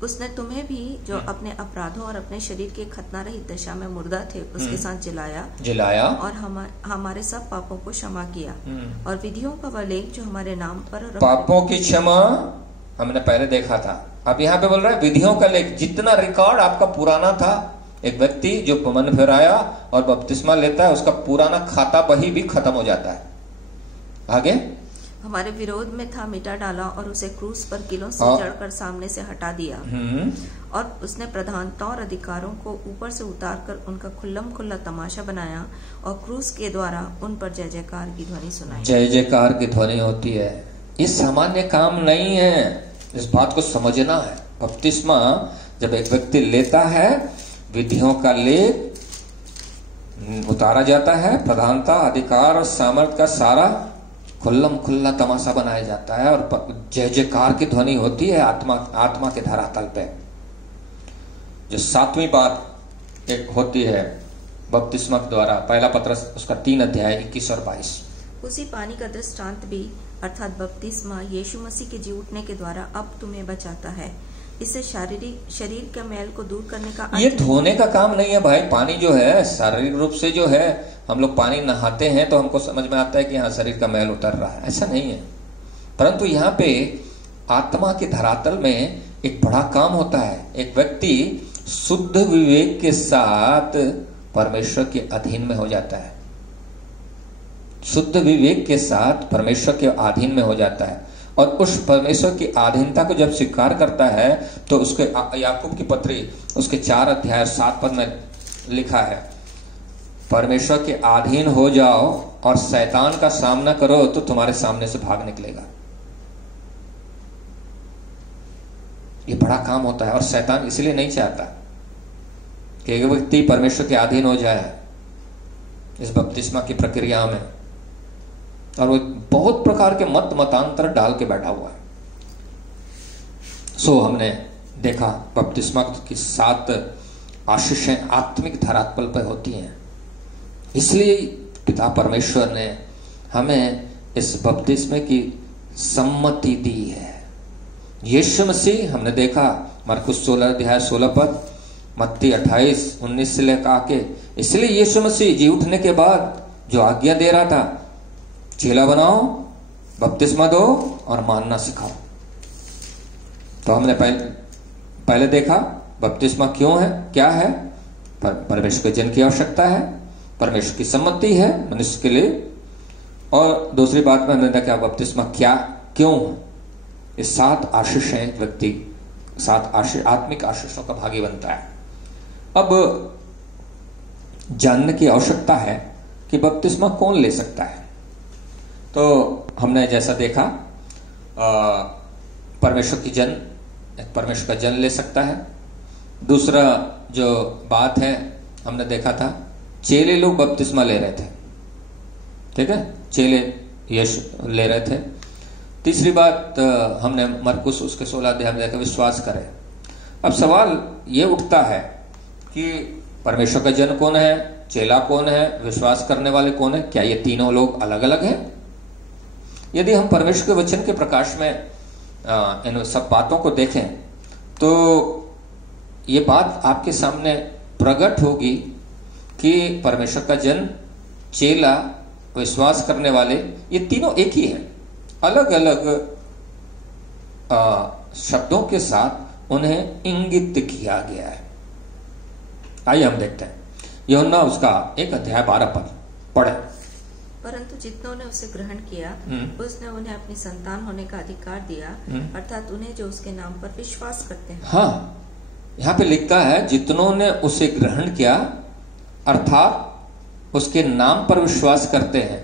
उसने तुम्हें भी, जो अपने अपराधों और अपने शरीर के खतना रहित दशा में मुर्दा थे, उसके साथ जिलाया और हमारे सब पापों को क्षमा किया, और विधियों का वह लेख जो हमारे नाम पर पापों की क्षमा हमने पहले देखा था। अब यहाँ पे बोल रहा है विधियों का लेख, जितना रिकॉर्ड आपका पुराना था। एक व्यक्ति जो मन फिराया और बपतिस्मा लेता है, उसका पुराना खाता बही भी खत्म हो जाता है। आगे, हमारे विरोध में था, मिटा डाला, और उसे क्रूस पर किलों से जड़कर सामने से हटा दिया। और उसने प्रधानता और अधिकारों को ऊपर से उतारकर उनका खुल्लम खुल्ला तमाशा बनाया, और क्रूस के द्वारा उन पर जय जयकार की ध्वनि सुनाई। जय जयकार की ध्वनि होती है। ये सामान्य काम नहीं है, इस बात को समझना है। बपतिस्मा जब एक व्यक्ति लेता है, विधियों का लेख उतारा जाता है, प्रधानता, अधिकार और सामर्थ का सारा खुल्लम खुल्ला तमाशा बनाया जाता है, और जय जयकार की ध्वनि होती है आत्मा के धरातल पे। जो 7वीं बात एक होती है बपतिस्मा के द्वारा, पहला पत्रस उसका 3 अध्याय 21 और 22। उसी पानी का दृष्टांत भी, अर्थात बपतिस्मा, यीशु मसीह के जी उठने के द्वारा अब तुम्हें बचाता है। इससे शरीर के मैल को दूर करने का, ये धोने का काम नहीं है भाई। पानी जो है शारीरिक रूप से जो है, हम लोग पानी नहाते हैं तो हमको समझ में आता है कि हाँ शरीर का मैल उतर रहा है, ऐसा नहीं है। परंतु यहाँ पे आत्मा के धरातल में एक बड़ा काम होता है। एक व्यक्ति शुद्ध विवेक के साथ परमेश्वर के अधीन में हो जाता है, शुद्ध विवेक के साथ परमेश्वर के अधीन में हो जाता है, और उस परमेश्वर की अधीनता को जब स्वीकार करता है तो उसके याकूब की पत्री उसके 4 अध्याय 7 पद में लिखा है, परमेश्वर के अधीन हो जाओ और शैतान का सामना करो तो तुम्हारे सामने से भाग निकलेगा। ये बड़ा काम होता है, और शैतान इसलिए नहीं चाहता कि एक व्यक्ति परमेश्वर के अधीन हो जाए इस बपतिस्मा की प्रक्रिया में, और वो बहुत प्रकार के मतांतर डाल के बैठा हुआ है। सो हमने देखा बपतिस्मा की 7 आशीषें आत्मिक धरातल पर होती हैं। इसलिए पिता परमेश्वर ने हमें इस बपतिस्मे की सम्मति दी है। यीशु मसीह, हमने देखा मरकुस 16 अध्याय 16 पद, मत्ती 28:19 से लेकर आके। इसलिए यीशु मसीह जी उठने के बाद जो आज्ञा दे रहा था, चेला बनाओ, बपतिस्मा दो और मानना सिखाओ। तो हमने पहले देखा बपतिस्मा क्यों है, क्या है, परमेश्वर के जन की आवश्यकता है, परमेश्वर की सम्मति है मनुष्य के लिए। और दूसरी बात में हमने देखा बपतिस्मा क्या क्यों है। ये 7 आशीष हैं, व्यक्ति 7 आत्मिक आशीषों का भागी बनता है। अब जानने की आवश्यकता है कि बपतिस्मा कौन ले सकता है। तो हमने जैसा देखा परमेश्वर का जन ले सकता है। दूसरा जो बात है हमने देखा था, चेले लोग बपतिस्मा ले रहे थे, ठीक है, चेले यीशु ले रहे थे। तीसरी बात हमने मरकुस उसके 16 अध्याय में देखा, विश्वास करें। अब सवाल ये उठता है कि परमेश्वर का जन कौन है, चेला कौन है, विश्वास करने वाले कौन है, क्या ये तीनों लोग अलग अलग हैं? यदि हम परमेश्वर के वचन के प्रकाश में इन सब बातों को देखें तो ये बात आपके सामने प्रकट होगी कि परमेश्वर का जन, चेला, विश्वास करने वाले, ये तीनों एक ही हैं। अलग अलग शब्दों के साथ उन्हें इंगित किया गया है। आइए हम देखते हैं यूहन्ना उसका 1 अध्याय 12 पद पढ़े। परंतु जितनों ने उसे ग्रहण किया उसने उन्हें अपनी संतान होने का अधिकार दिया, अर्थात उन्हें जो उसके नाम पर विश्वास करते हैं। हाँ, यहाँ पे लिखा है जितनों ने उसे ग्रहण किया, अर्थात उसके नाम पर विश्वास करते हैं।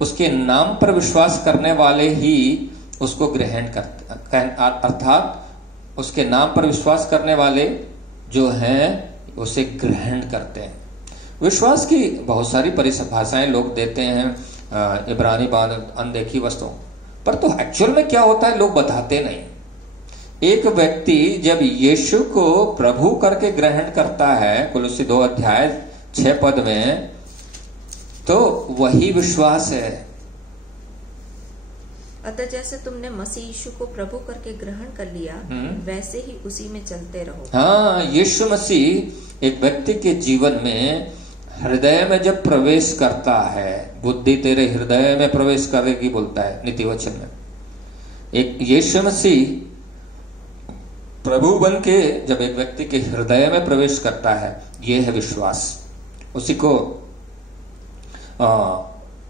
उसके नाम पर विश्वास करने वाले ही उसको ग्रहण करते, अर्थात उसके नाम पर विश्वास करने वाले जो हैं उसे ग्रहण करते हैं। विश्वास की बहुत सारी परिभाषाएं लोग देते हैं, इब्रानी बात, अनदेखी वस्तुओं, पर तो एक्चुअल में क्या होता है लोग बताते नहीं। एक व्यक्ति जब यीशु को प्रभु करके ग्रहण करता है, कुलुस्सी 2 अध्याय 6 पद में, तो वही विश्वास है। अतः जैसे तुमने मसीह यीशु को प्रभु करके ग्रहण कर लिया, वैसे ही उसी में चलते रहो। हाँ, यीशु मसीह एक व्यक्ति के जीवन में हृदय में जब प्रवेश करता है, बुद्धि तेरे हृदय में प्रवेश करेगी बोलता है नीति वचन में। एक यीशु मसीह प्रभु बन के जब एक व्यक्ति के हृदय में प्रवेश करता है, यह है विश्वास। उसी को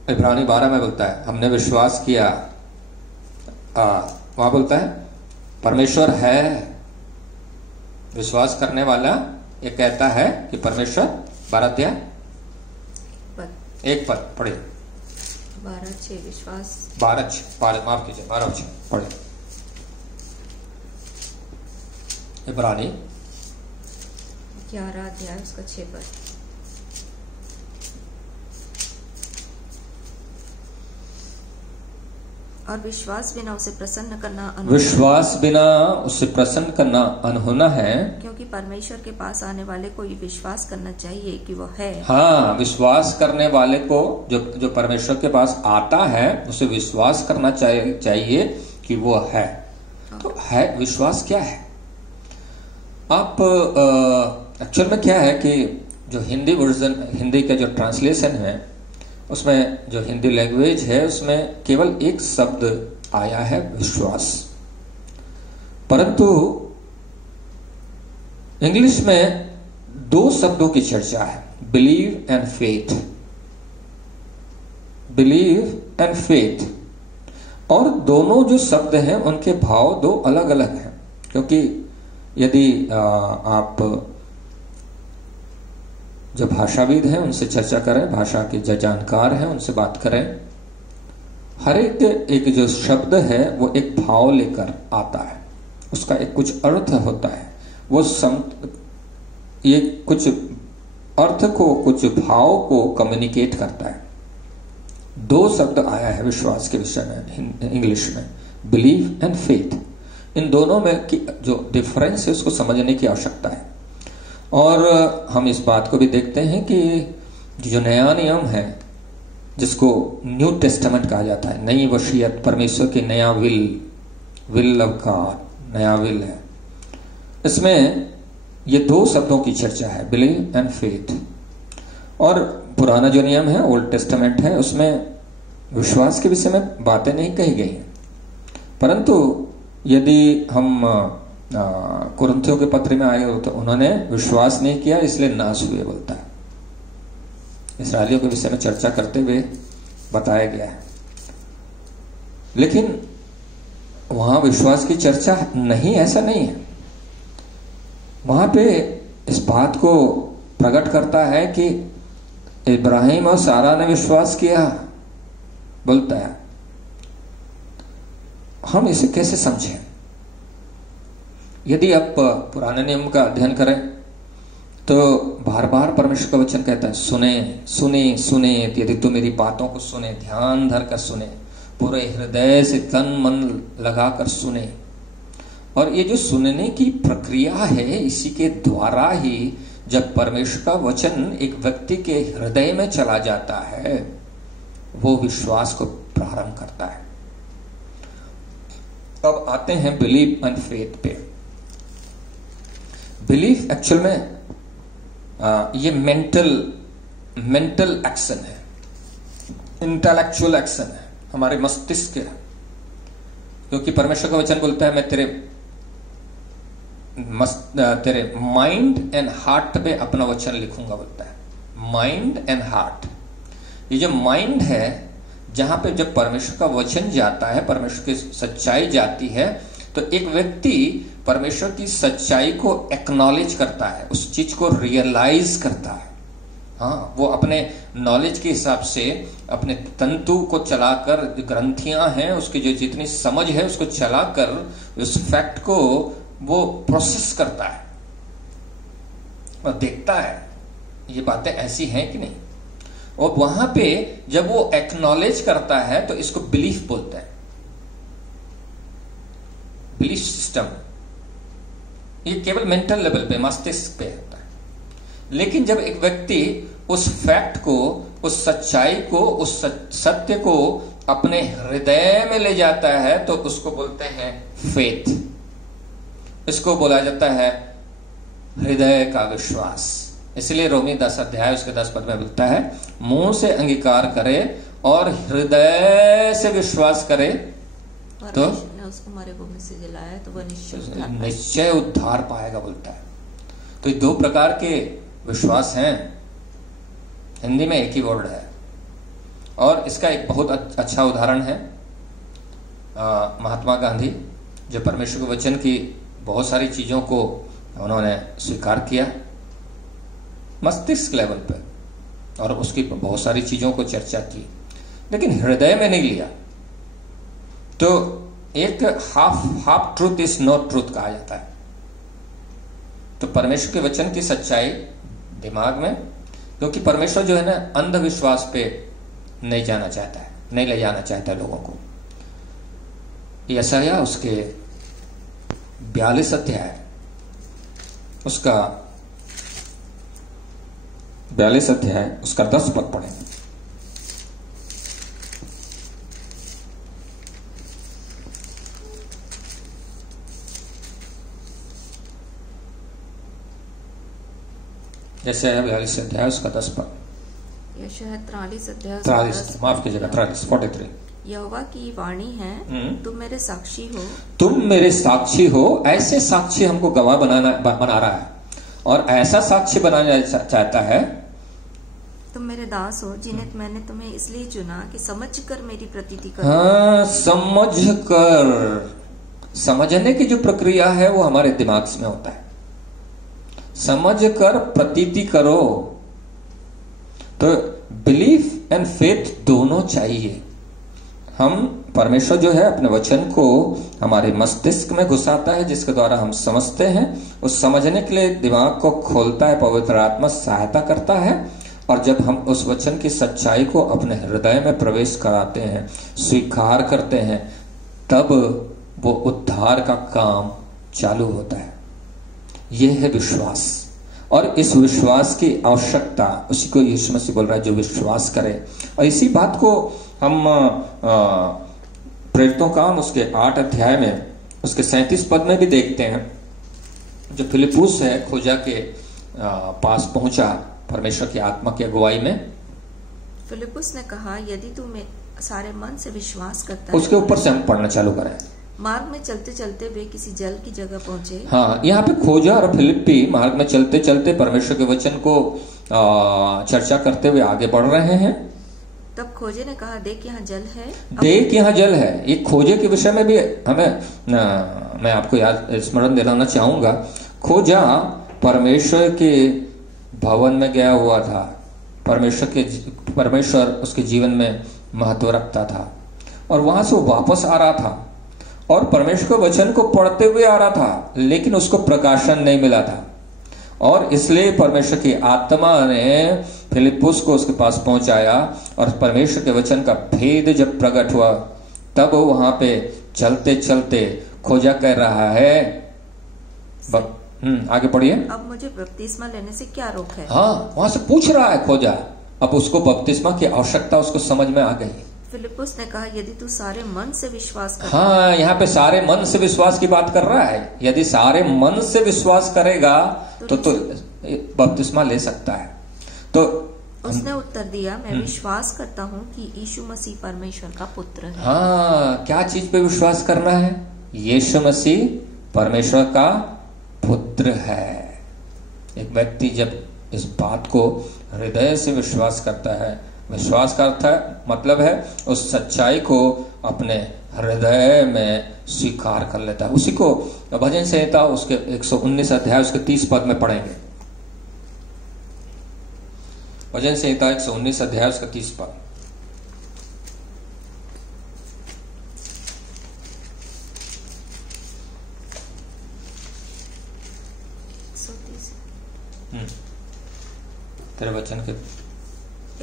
इब्रानी 12 में बोलता है, हमने विश्वास किया। वहां बोलता है परमेश्वर है। विश्वास करने वाला ये कहता है कि परमेश्वर, 12 अध्याय 1 पद पढ़े। 12:6 विश्वास, 12 माफ कीजिए 12:6 पढ़े। इब्रानी 11 अध्याय उसका 6 पद। और विश्वास बिना उसे प्रसन्न करना अनहोना है, क्योंकि परमेश्वर के पास आने वाले को ये विश्वास करना चाहिए कि वो है। हाँ, विश्वास करने वाले को जो परमेश्वर के पास आता है उसे विश्वास करना चाहिए कि वो है। तो है, विश्वास क्या है? आप एक्चुअल में क्या है कि जो हिंदी वर्जन, हिंदी का जो ट्रांसलेशन है उसमें, जो हिंदी लैंग्वेज है उसमें केवल एक शब्द आया है विश्वास, परंतु इंग्लिश में 2 शब्दों की चर्चा है, believe and faith. Believe and faith, और दोनों जो शब्द हैं उनके भाव 2 अलग अलग हैं। क्योंकि यदि आप जो भाषाविद हैं उनसे चर्चा करें, भाषा के जो जानकार हैं उनसे बात करें, हर एक जो शब्द है वो एक भाव लेकर आता है, उसका एक कुछ अर्थ होता है। वो ये कुछ अर्थ को, कुछ भाव को कम्युनिकेट करता है। 2 शब्द आया है विश्वास के विषय में इंग्लिश में, बिलीव एंड फेथ। इन दोनों में जो डिफरेंस है उसको समझने की आवश्यकता है। और हम इस बात को भी देखते हैं कि जो नया नियम है, जिसको न्यू टेस्टामेंट कहा जाता है, नई वसीयत, परमेश्वर की नया विल ऑफ गॉड, नया विल है, इसमें ये दो शब्दों की चर्चा है, बिलीव एंड फेथ। और पुराना जो नियम है, ओल्ड टेस्टामेंट है, उसमें विश्वास के विषय में बातें नहीं कही गई हैं। परंतु यदि हम कुरिन्थियों के पत्र में आए हो तो उन्होंने विश्वास नहीं किया इसलिए नाश हुए बोलता है। इस्राएलियों के विषय में चर्चा करते हुए बताया गया है। लेकिन वहां विश्वास की चर्चा नहीं, ऐसा नहीं है। वहां पे इस बात को प्रकट करता है कि इब्राहिम और सारा ने विश्वास किया बोलता है। हम इसे कैसे समझें? यदि आप पुराने नियम का अध्ययन करें तो बार बार परमेश्वर का वचन कहता है, सुने सुने सुने, यदि तू मेरी बातों को सुने, ध्यान धर कर सुने, पूरे हृदय से तन मन लगाकर सुने। और ये जो सुनने की प्रक्रिया है, इसी के द्वारा ही जब परमेश्वर का वचन एक व्यक्ति के हृदय में चला जाता है, वो विश्वास को प्रारंभ करता है। अब आते हैं बिलीव एंड फेथ पे। बिलीफ एक्चुअल में ये मेंटल एक्शन है, इंटेलेक्चुअल एक्शन है, हमारे मस्तिष्क है। क्योंकि परमेश्वर का वचन बोलता है, मैं तेरे माइंड एंड हार्ट पे अपना वचन लिखूंगा बोलता है। माइंड एंड हार्ट, ये जो माइंड है, जहां पे जब परमेश्वर का वचन जाता है, परमेश्वर की सच्चाई जाती है, तो एक व्यक्ति परमेश्वर की सच्चाई को एक्नॉलेज करता है, उस चीज को रियलाइज करता है। हाँ, वो अपने नॉलेज के हिसाब से अपने तंतु को चलाकर, ग्रंथियां हैं उसकी जो जितनी समझ है उसको चलाकर उस फैक्ट को वो प्रोसेस करता है और देखता है ये बातें ऐसी हैं कि नहीं। और वहां पे जब वो एक्नॉलेज करता है तो इसको बिलीफ बोलते हैं, बिलीफ सिस्टम। ये केवल मेंटल लेवल पे, मस्तिष्क पे होता है। लेकिन जब एक व्यक्ति उस फैक्ट को, उस सच्चाई को, उस सत्य को अपने हृदय में ले जाता है तो उसको बोलते हैं फेथ। इसको बोला जाता है हृदय का विश्वास। इसलिए रोमी 10 अध्याय उसके 10 पद में बोलता है, मुंह से अंगीकार करे और हृदय से विश्वास करे तो उसको हमारे को में से जलाया तो वह निश्चय उद्धार पाएगा बोलता है। तो ये दो प्रकार के विश्वास हैं। हिंदी में एक ही वर्ड है। और इसका एक बहुत अच्छा उदाहरण है महात्मा गांधी, जो परमेश्वर के वचन की बहुत सारी चीजों को उन्होंने स्वीकार किया मस्तिष्क लेवल पर, और उसकी बहुत सारी चीजों को चर्चा की, लेकिन हृदय में नहीं लिया। तो एक half truth is not truth कहा जाता है। तो परमेश्वर के वचन की सच्चाई दिमाग में, क्योंकि परमेश्वर जो है ना, अंधविश्वास पे नहीं जाना चाहता है, नहीं ले जाना चाहता है लोगों को। यशायाह उसके 42 अध्याय उसका 42 अध्याय उसका 10 पद पढ़ेंगे। जैसे 42 अध्याय उसका 10 पद, यशायाह 43 अध्याय 43, माफ कीजिएगा 43 यहोवा की वाणी है, तुम मेरे साक्षी हो। तुम मेरे साक्षी हो। ऐसे साक्षी हमको गवाह बना रहा है, और ऐसा साक्षी बनाना चाहता है। तुम मेरे दास हो जिन्हें मैंने तुम्हें इसलिए चुना कि समझकर मेरी प्रतीति करो। हाँ, समझकर। समझने की जो प्रक्रिया है वो हमारे दिमाग में होता है। समझकर प्रतीति करो। तो बिलीफ एंड फेथ दोनों चाहिए। हम, परमेश्वर जो है अपने वचन को हमारे मस्तिष्क में घुसाता है, जिसके द्वारा हम समझते हैं। उस समझने के लिए दिमाग को खोलता है, पवित्र आत्मा सहायता करता है। और जब हम उस वचन की सच्चाई को अपने हृदय में प्रवेश कराते हैं, स्वीकार करते हैं, तब वो उद्धार का काम चालू होता है। यह है विश्वास। और इस विश्वास की आवश्यकता, उसी को यीशु मसीह बोल रहा है, जो विश्वास करे। और इसी बात को हम प्रेरितों काम उसके 8 अध्याय में उसके 37 पद में भी देखते हैं। जो फिलिप्पुस है खोजा के पास पहुंचा परमेश्वर की आत्मा की अगुवाई में। फिलिप्पुस ने कहा, यदि तू सारे मन से विश्वास करता उसके ऊपर से हम पढ़ना चालू करें। मार्ग में चलते चलते वे किसी जल की जगह पहुंचे। हाँ, यहाँ पे खोजा और फिलिप्पी मार्ग में चलते चलते परमेश्वर के वचन को चर्चा करते हुए आगे बढ़ रहे हैं। तब खोजे ने कहा, देख यहाँ जल है। देख यहाँ जल है। ये खोजे के विषय में भी हमें मैं आपको याद स्मरण दिलाना चाहूंगा। खोजा परमेश्वर के भवन में गया हुआ था। परमेश्वर उसके जीवन में महत्व रखता था और वहां से वो वापस आ रहा था और परमेश्वर के वचन को पढ़ते हुए आ रहा था, लेकिन उसको प्रकाशन नहीं मिला था और इसलिए परमेश्वर की आत्मा ने फिलिप्पुस को उसके पास पहुंचाया और परमेश्वर के वचन का भेद जब प्रकट हुआ तब वो वहां पे चलते चलते खोजा कह रहा है, आगे पढ़िए। अब मुझे बपतिस्मा लेने से क्या रोक है? हाँ, वहां से पूछ रहा है खोजा। अब उसको बपतिस्मा की आवश्यकता उसको समझ में आ गई। फिलिप्पुस ने कहा, यदि तू सारे मन से विश्वास कर। हाँ, यहाँ पे सारे मन से विश्वास की बात कर रहा है। यदि सारे मन से विश्वास करेगा तो बपतिस्मा ले सकता है। तो उसने उत्तर दिया, मैं विश्वास करता हूँ कि यीशु मसीह परमेश्वर का पुत्र है। हाँ, क्या चीज पे विश्वास करना है? यीशु मसीह परमेश्वर का पुत्र है। एक व्यक्ति जब इस बात को हृदय से विश्वास करता है, विश्वास का अर्थ मतलब है उस सच्चाई को अपने हृदय में स्वीकार कर लेता है। उसी को भजन संहिता उसके 119 अध्याय उसके 30 पद में पढ़ेंगे। भजन संहिता 119 अध्याय उसका 30 पद। तेरे वचन के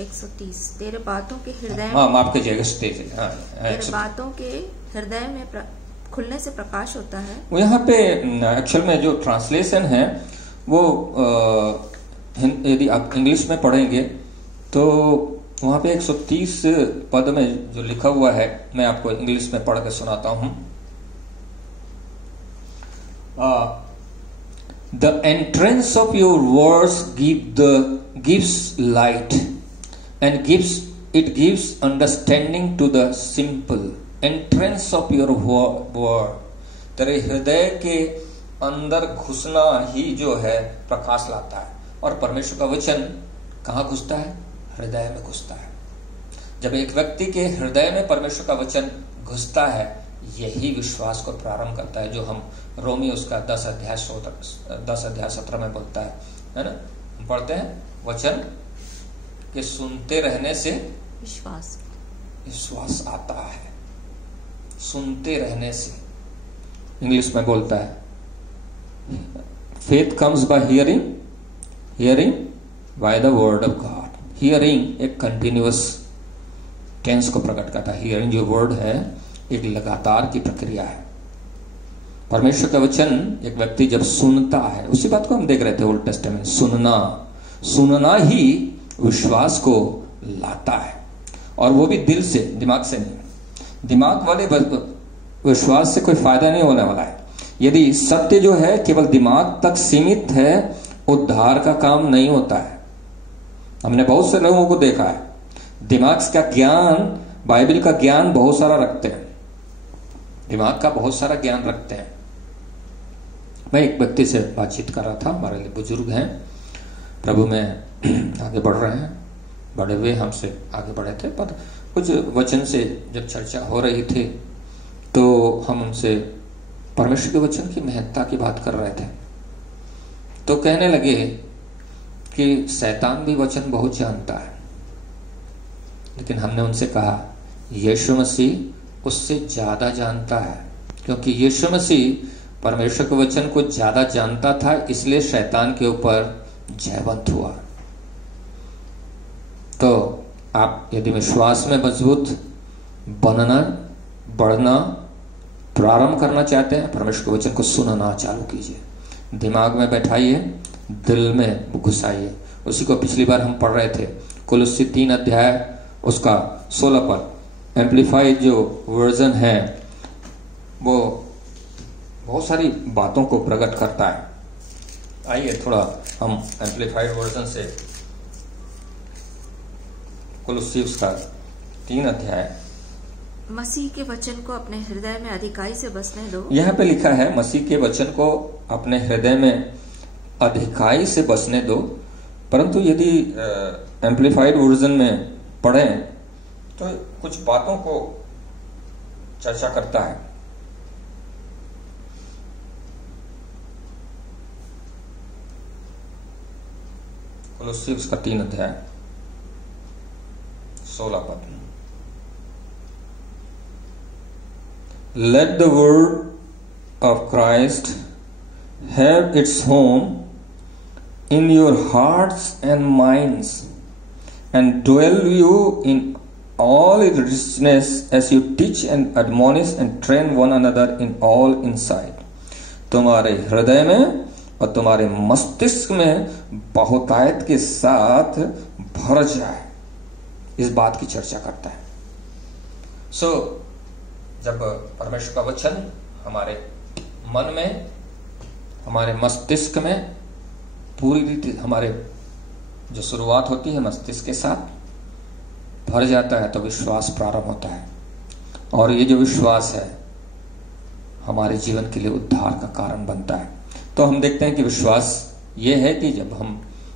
130 तेरे बातों के हृदय, हाँ माफ कीजिएगा, तेरे बातों के हृदय में खुलने से प्रकाश होता है। वो यहाँ पे एक्चुअल में जो ट्रांसलेशन है वो यदि आप इंग्लिश में पढ़ेंगे तो वहां पे 130 पद में जो लिखा हुआ है मैं आपको इंग्लिश में पढ़ के सुनाता हूं। The entrance of your words gives light and gives understanding to the simple. Entrance of your word, तेरे हृदय के अंदर घुसना ही जो है प्रकाश लाता है। और परमेश्वर का वचन कहाँ घुसता है? हृदय में घुसता है। जब एक व्यक्ति के हृदय में परमेश्वर का वचन घुसता है, यही विश्वास को प्रारंभ करता है, जो हम रोमी उसका 10 अध्याय 17 में बोलता है ना। हम पढ़ते हैं वचन के सुनते रहने से विश्वास आता है। सुनते रहने से इंग्लिश में बोलता है faith comes by hearing by the word of God. Hearing एक कंटिन्यूअस टेंस को प्रकट करता है। हियरिंग जो वर्ड है एक लगातार की प्रक्रिया है। परमेश्वर का वचन एक व्यक्ति जब सुनता है, उसी बात को हम देख रहे थे ओल्ड टेस्टामेंट, सुनना ही विश्वास को लाता है, और वो भी दिल से, दिमाग से नहीं। दिमाग वाले विश्वास से कोई फायदा नहीं होने वाला है। यदि सत्य जो है केवल दिमाग तक सीमित है, उद्धार का काम नहीं होता है। हमने बहुत से लोगों को देखा है दिमाग का ज्ञान, बाइबल का ज्ञान बहुत सारा रखते हैं, दिमाग का बहुत सारा ज्ञान रखते हैं। मैं एक व्यक्ति से बातचीत कर रहा था, हमारे लिए बुजुर्ग हैं, प्रभु में आगे बढ़ रहे हैं, बढ़े हुए हमसे आगे बढ़े थे, पर कुछ वचन से जब चर्चा हो रही थी तो हम उनसे परमेश्वर के वचन की महत्ता की बात कर रहे थे। तो कहने लगे कि शैतान भी वचन बहुत जानता है, लेकिन हमने उनसे कहा यीशु मसीह उससे ज्यादा जानता है, क्योंकि यीशु मसीह परमेश्वर के वचन को ज्यादा जानता था, इसलिए शैतान के ऊपर जयवंत हुआ। तो आप यदि विश्वास में मजबूत बनना, बढ़ना, प्रारंभ करना चाहते हैं, परमेश्वर के वचन को सुनना चालू कीजिए, दिमाग में बैठाइए, दिल में घुसाइए। उसी को पिछली बार हम पढ़ रहे थे, कुलुस्सी 3 अध्याय उसका 16 पद, एम्पलीफाइड जो वर्जन है वो बहुत सारी बातों को प्रकट करता है। आइए थोड़ा हम एम्पलीफाइड वर्जन से कोलोस्सीस का 3 अध्याय, मसीह के वचन को अपने हृदय में अधिकाई से बसने दो। यहाँ पे लिखा है मसीह के वचन को अपने हृदय में अधिकाई से बसने दो। परंतु यदि एम्पलीफाइड वर्जन में पढ़ें तो कुछ बातों को चर्चा करता है। कोलोस्सीस का 3 अध्याय 16 पद में, Let the word of Christ have its home in your hearts and minds, and dwell you in all its richness, as you teach and admonish and train one another in all insight. तुम्हारे हृदय में और तुम्हारे मस्तिष्क में बहुतायत के साथ भर जाए, इस बात की चर्चा करता है। जब परमेश्वर का वचन हमारे मन में, हमारे मस्तिष्क में पूरी रीति, हमारे जो शुरुआत होती है मस्तिष्क के साथ भर जाता है, तो विश्वास प्रारंभ होता है। और ये जो विश्वास है हमारे जीवन के लिए उद्धार का कारण बनता है। तो हम देखते हैं कि विश्वास ये है कि जब हम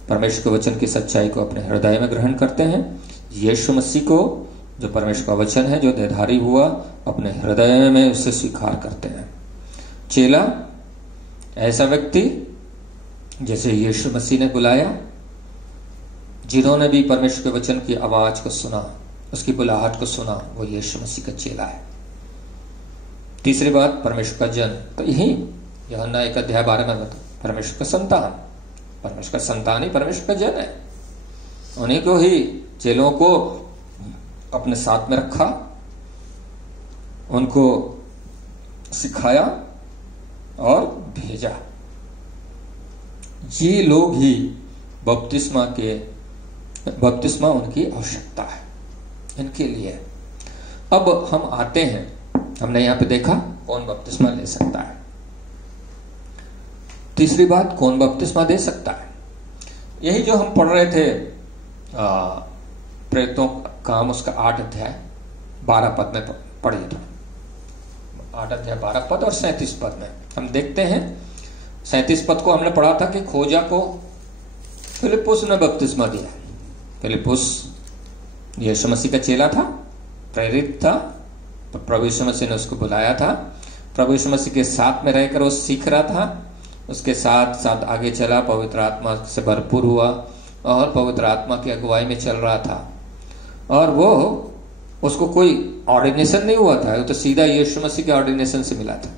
परमेश्वर के वचन की सच्चाई को अपने हृदय में ग्रहण करते हैं, यीशु मसीह को जो परमेश्वर का वचन है, जो देहधारी हुआ, अपने हृदय में उसे स्वीकार करते हैं। चेला ऐसा व्यक्ति जैसे यीशु मसीह ने बुलाया, जिन्होंने भी परमेश्वर के वचन की आवाज को सुना, उसकी बुलाहट को सुना, वो यीशु मसीह का चेला है। तीसरी बात, परमेश्वर का जन, तो यही यूहन्ना 1 अध्याय 12 में बता, परमेश्वर का संतान, परमेश्वर का संतान ही परमेश्वर का जन है। उन्हीं को ही चेलों को अपने साथ में रखा, उनको सिखाया और भेजा। ये लोग ही बपतिस्मा उनकी आवश्यकता है, इनके लिए। अब हम आते हैं, हमने यहां पे देखा कौन बपतिस्मा ले सकता है। तीसरी बात, कौन बपतिस्मा दे सकता है, यही जो हम पढ़ रहे थे प्रेरितों काम, उसका 8 अध्याय 12 पद में पढ़िए। तो 8 अध्याय 12 पद और 37 पद में हम देखते हैं। 37 पद को हमने पढ़ा था कि खोजा को फिलिप्पुस ने बपतिस्मा दिया। फिलिप्पुस यीशु मसीह का चेला था, प्रेरित था, प्रभु यीशु मसीह ने उसको बुलाया था। प्रभु यीशु मसीह के साथ में रहकर वो सीख रहा था, उसके साथ साथ आगे चला, पवित्र आत्मा से भरपूर हुआ और पवित्र आत्मा की अगुवाई में चल रहा था। और वो उसको कोई ऑर्डिनेशन नहीं हुआ था, वो तो सीधा यीशु मसीह के ऑर्डिनेशन से मिला था।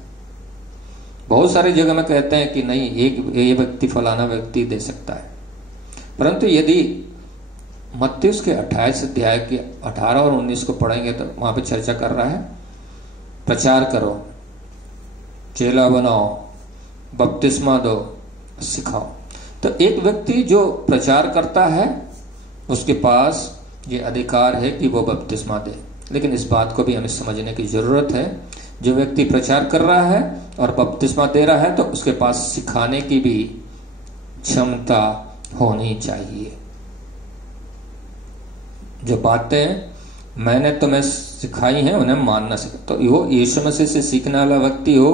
बहुत सारी जगह में कहते हैं कि नहीं, ये व्यक्ति फलाना व्यक्ति दे सकता है, परंतु यदि मत्ती उसके 28 अध्याय के 18 और 19 को पढ़ेंगे तो वहां पे चर्चा कर रहा है, प्रचार करो, चेला बनाओ, बपतिस्मा दो, सिखाओ। तो एक व्यक्ति जो प्रचार करता है उसके पास ये अधिकार है कि वो बपतिस्मा दे। लेकिन इस बात को भी हमें समझने की जरूरत है, जो व्यक्ति प्रचार कर रहा है और बपतिस्मा दे रहा है तो उसके पास सिखाने की भी क्षमता होनी चाहिए। जो बातें मैंने तुम्हें सिखाई हैं उन्हें मानना सीखो। तो वो यीशु मसीह से सीखने वाला व्यक्ति हो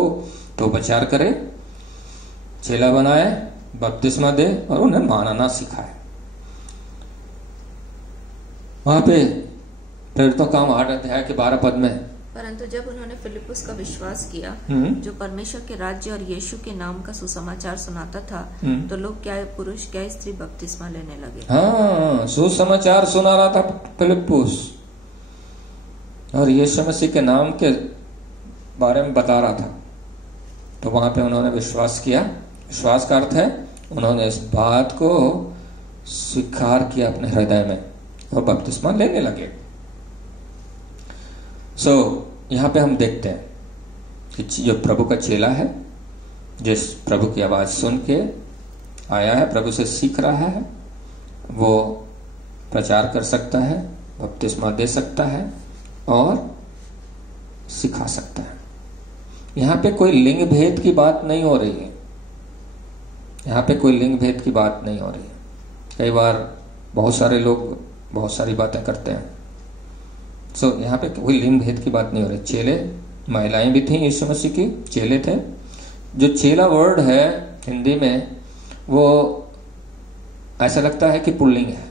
तो प्रचार करे, चेला बनाए, बपतिस्मा दे और उन्हें मानना सिखाए। वहां पे प्रेरितों का 8 अध्याय के 12 पद में, परंतु जब उन्होंने फिलिप्पुस का विश्वास किया, जो परमेश्वर के राज्य और यीशु के नाम का सुसमाचार सुनाता था, तो लोग क्या पुरुष क्या स्त्री बपतिस्मा लेने लगे। हाँ, सुसमाचार सुना रहा था फिलिप्पुस और यीशु मसीह के नाम के बारे में बता रहा था, तो वहां पे उन्होंने विश्वास किया। विश्वास का अर्थ है उन्होंने इस बात को स्वीकार किया अपने हृदय में और बपतिस्मा लेने लगे। यहां पे हम देखते हैं कि जो प्रभु का चेला है, जिस प्रभु की आवाज सुन के आया है, प्रभु से सीख रहा है, वो प्रचार कर सकता है, बपतिस्मा दे सकता है और सिखा सकता है। यहां पे कोई लिंग भेद की बात नहीं हो रही है। यहाँ पे कोई लिंग भेद की बात नहीं हो रही है। कई बार बहुत सारे लोग बहुत सारी बातें करते हैं। सो यहाँ पे कोई लिंग भेद की बात नहीं हो रही। चेले, महिलाएं भी थी यीशु मसीह की, चेले थे। जो चेला वर्ड है हिंदी में वो ऐसा लगता है कि पुल्लिंग है,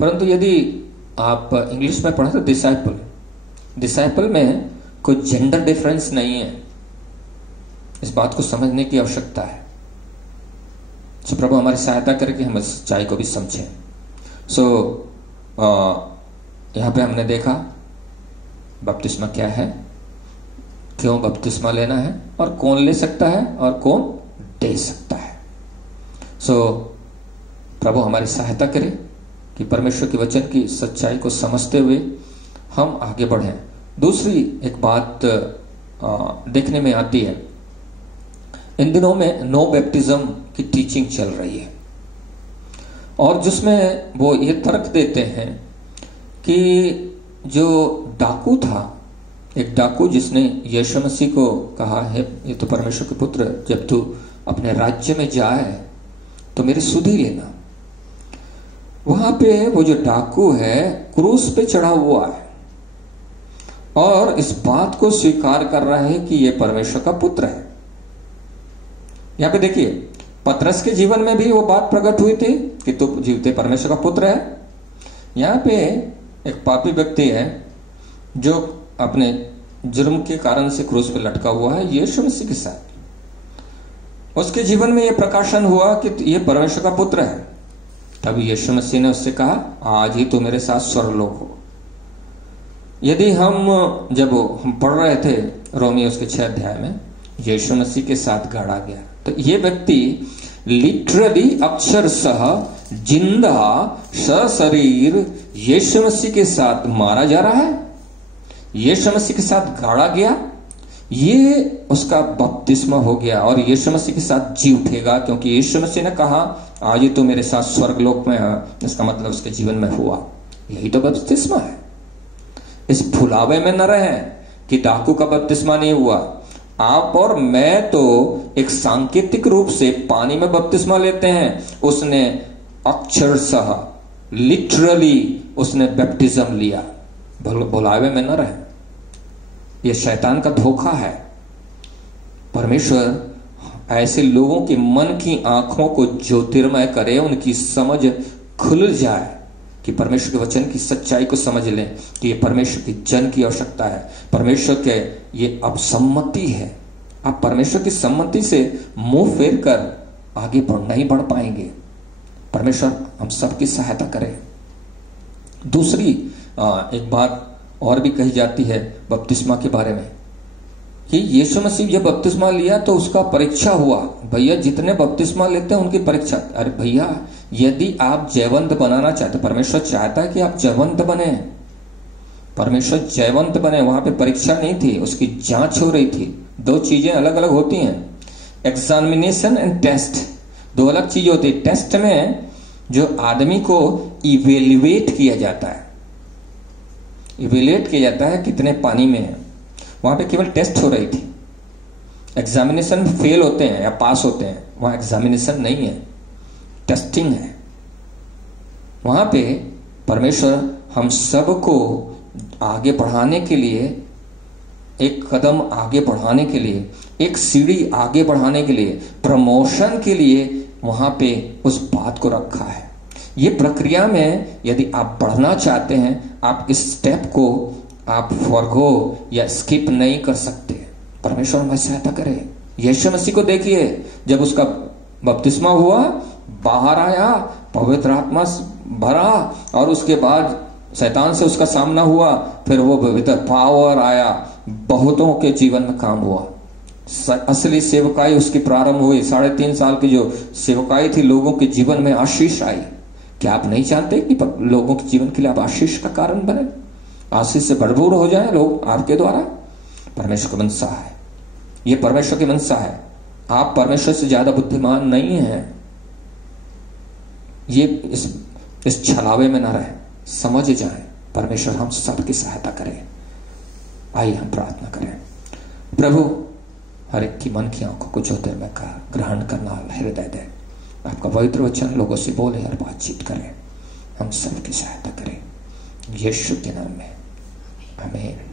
परंतु यदि आप इंग्लिश में पढ़ा तो डिसाइपल, डिसाइपल में कोई जेंडर डिफरेंस नहीं है। इस बात को समझने की आवश्यकता है। सो प्रभु हमारी सहायता करके हम इस सच्चाई को भी समझें। सो यहाँ पे हमने देखा बपतिस्मा क्या है, क्यों बपतिस्मा लेना है, और कौन ले सकता है और कौन दे सकता है। सो प्रभु हमारी सहायता करे कि परमेश्वर के वचन की सच्चाई को समझते हुए हम आगे बढ़ें। दूसरी एक बात देखने में आती है, इन दिनों में नो बैप्टिज्म की टीचिंग चल रही है, और जिसमें वो ये तर्क देते हैं कि जो डाकू था, एक डाकू जिसने यीशु मसीह को कहा है ये तो परमेश्वर के पुत्र, जब तू अपने राज्य में जाए तो मेरी सुधि लेना। वहां पे वो जो डाकू है क्रूस पे चढ़ा हुआ है और इस बात को स्वीकार कर रहा है कि ये परमेश्वर का पुत्र है। यहां पे देखिए पतरस के जीवन में भी वो बात प्रकट हुई थी कि तू जीवते परमेश्वर का पुत्र है। यहां पे एक पापी व्यक्ति है जो अपने जुर्म के कारण से क्रूस पे लटका हुआ है यीशु मसीह के साथ। उसके जीवन में यह प्रकाशन हुआ कि यह परमेश्वर का पुत्र है। तब यीशु मसीह ने उससे कहा आज ही तू मेरे साथ स्वर्गलोक हो। यदि जब हम पढ़ रहे थे रोमी उसके 6 अध्याय में यीशु मसीह के साथ गाड़ा गया, तो ये व्यक्ति लिटरली अक्षरशः जिंदा सशरीर यीशु मसीह के साथ मारा जा रहा है, यीशु मसीह के साथ गाड़ा गया, ये उसका बपतिस्मा हो गया और यीशु मसीह के साथ जी उठेगा, क्योंकि यीशु मसीह ने कहा आज ही तो मेरे साथ स्वर्गलोक में है। इसका मतलब उसके जीवन में हुआ। यही तो बपतिस्मा है। इस भुलावे में न रहे कि डाकू का बपतिस्मा नहीं हुआ। आप और मैं तो एक सांकेतिक रूप से पानी में बपतिस्मा लेते हैं, उसने अक्षरशः लिटरली उसने बैप्टिज्म लिया। भुलावे में न रहे, यह शैतान का धोखा है। परमेश्वर ऐसे लोगों के मन की आंखों को ज्योतिर्मय करे, उनकी समझ खुल जाए कि परमेश्वर के वचन की सच्चाई को समझ लें कि ये परमेश्वर की जन की आवश्यकता है, परमेश्वर के ये अब सम्मति है। आप परमेश्वर की सम्मति से मुंह फेर कर आगे नहीं बढ़ पाएंगे। परमेश्वर हम सबकी सहायता करे। दूसरी एक बात और भी कही जाती है बपतिस्मा के बारे में कि यीशु मसीह जब बपतिस्मा लिया तो उसका परीक्षा हुआ। भैया जितने बपतिस्मा लेते हैं उनकी परीक्षा। अरे भैया यदि आप जयवंत बनाना चाहते, परमेश्वर चाहता है कि आप जयवंत बने, परमेश्वर जयवंत बने। वहां पे परीक्षा नहीं थी, उसकी जांच हो रही थी। 2 चीजें अलग अलग होती हैं, एग्जामिनेशन एंड टेस्ट। 2 अलग चीजें होती है। टेस्ट में जो आदमी को इवेल्युएट किया जाता है, इवेल्युएट किया जाता है कितने पानी में है, वहां पे केवल टेस्ट हो रही थी। एग्जामिनेशन में फेल होते हैं या पास होते हैं, वहां एग्जामिनेशन नहीं है, टेस्टिंग है। वहां पे परमेश्वर हम सबको आगे बढ़ाने के लिए, एक कदम आगे बढ़ाने के लिए, एक सीढ़ी आगे बढ़ाने के लिए, प्रमोशन के लिए वहां पे उस बात को रखा है। ये प्रक्रिया में यदि आप बढ़ना चाहते हैं, आप इस स्टेप को आप फॉरगो या स्किप नहीं कर सकते। परमेश्वर हमारी सहायता करे। यीशु मसीह को देखिए, जब उसका बपतिस्मा हुआ, बाहर आया, पवित्र आत्मा भरा और उसके बाद शैतान से उसका सामना हुआ, फिर वो पवित्र पावर आया, बहुतों के जीवन में काम हुआ। असली सेवकाई उसकी प्रारंभ हुई। 3.5 साल की जो सेवकाई थी, लोगों के जीवन में आशीष आई। क्या आप नहीं चाहते कि लोगों के जीवन के लिए आप आशीष का कारण बने, आशीष से भरपूर हो जाए लोग आपके द्वारा? परमेश्वर की मनसा है, ये परमेश्वर की मनसा है। आप परमेश्वर से ज्यादा बुद्धिमान नहीं हैं। ये इस छलावे में ना रहे, समझ जाए। परमेश्वर हम सबकी सहायता करे। आइए हम प्रार्थना करें। प्रभु हर एक की मन की आंखों को ज्योतिर्मय का ग्रहण करना हृदय दे। आपका पवित्र वचन लोगों से बोले और बातचीत करें, हम सबकी सहायता करें, यीशु के नाम में आमीन।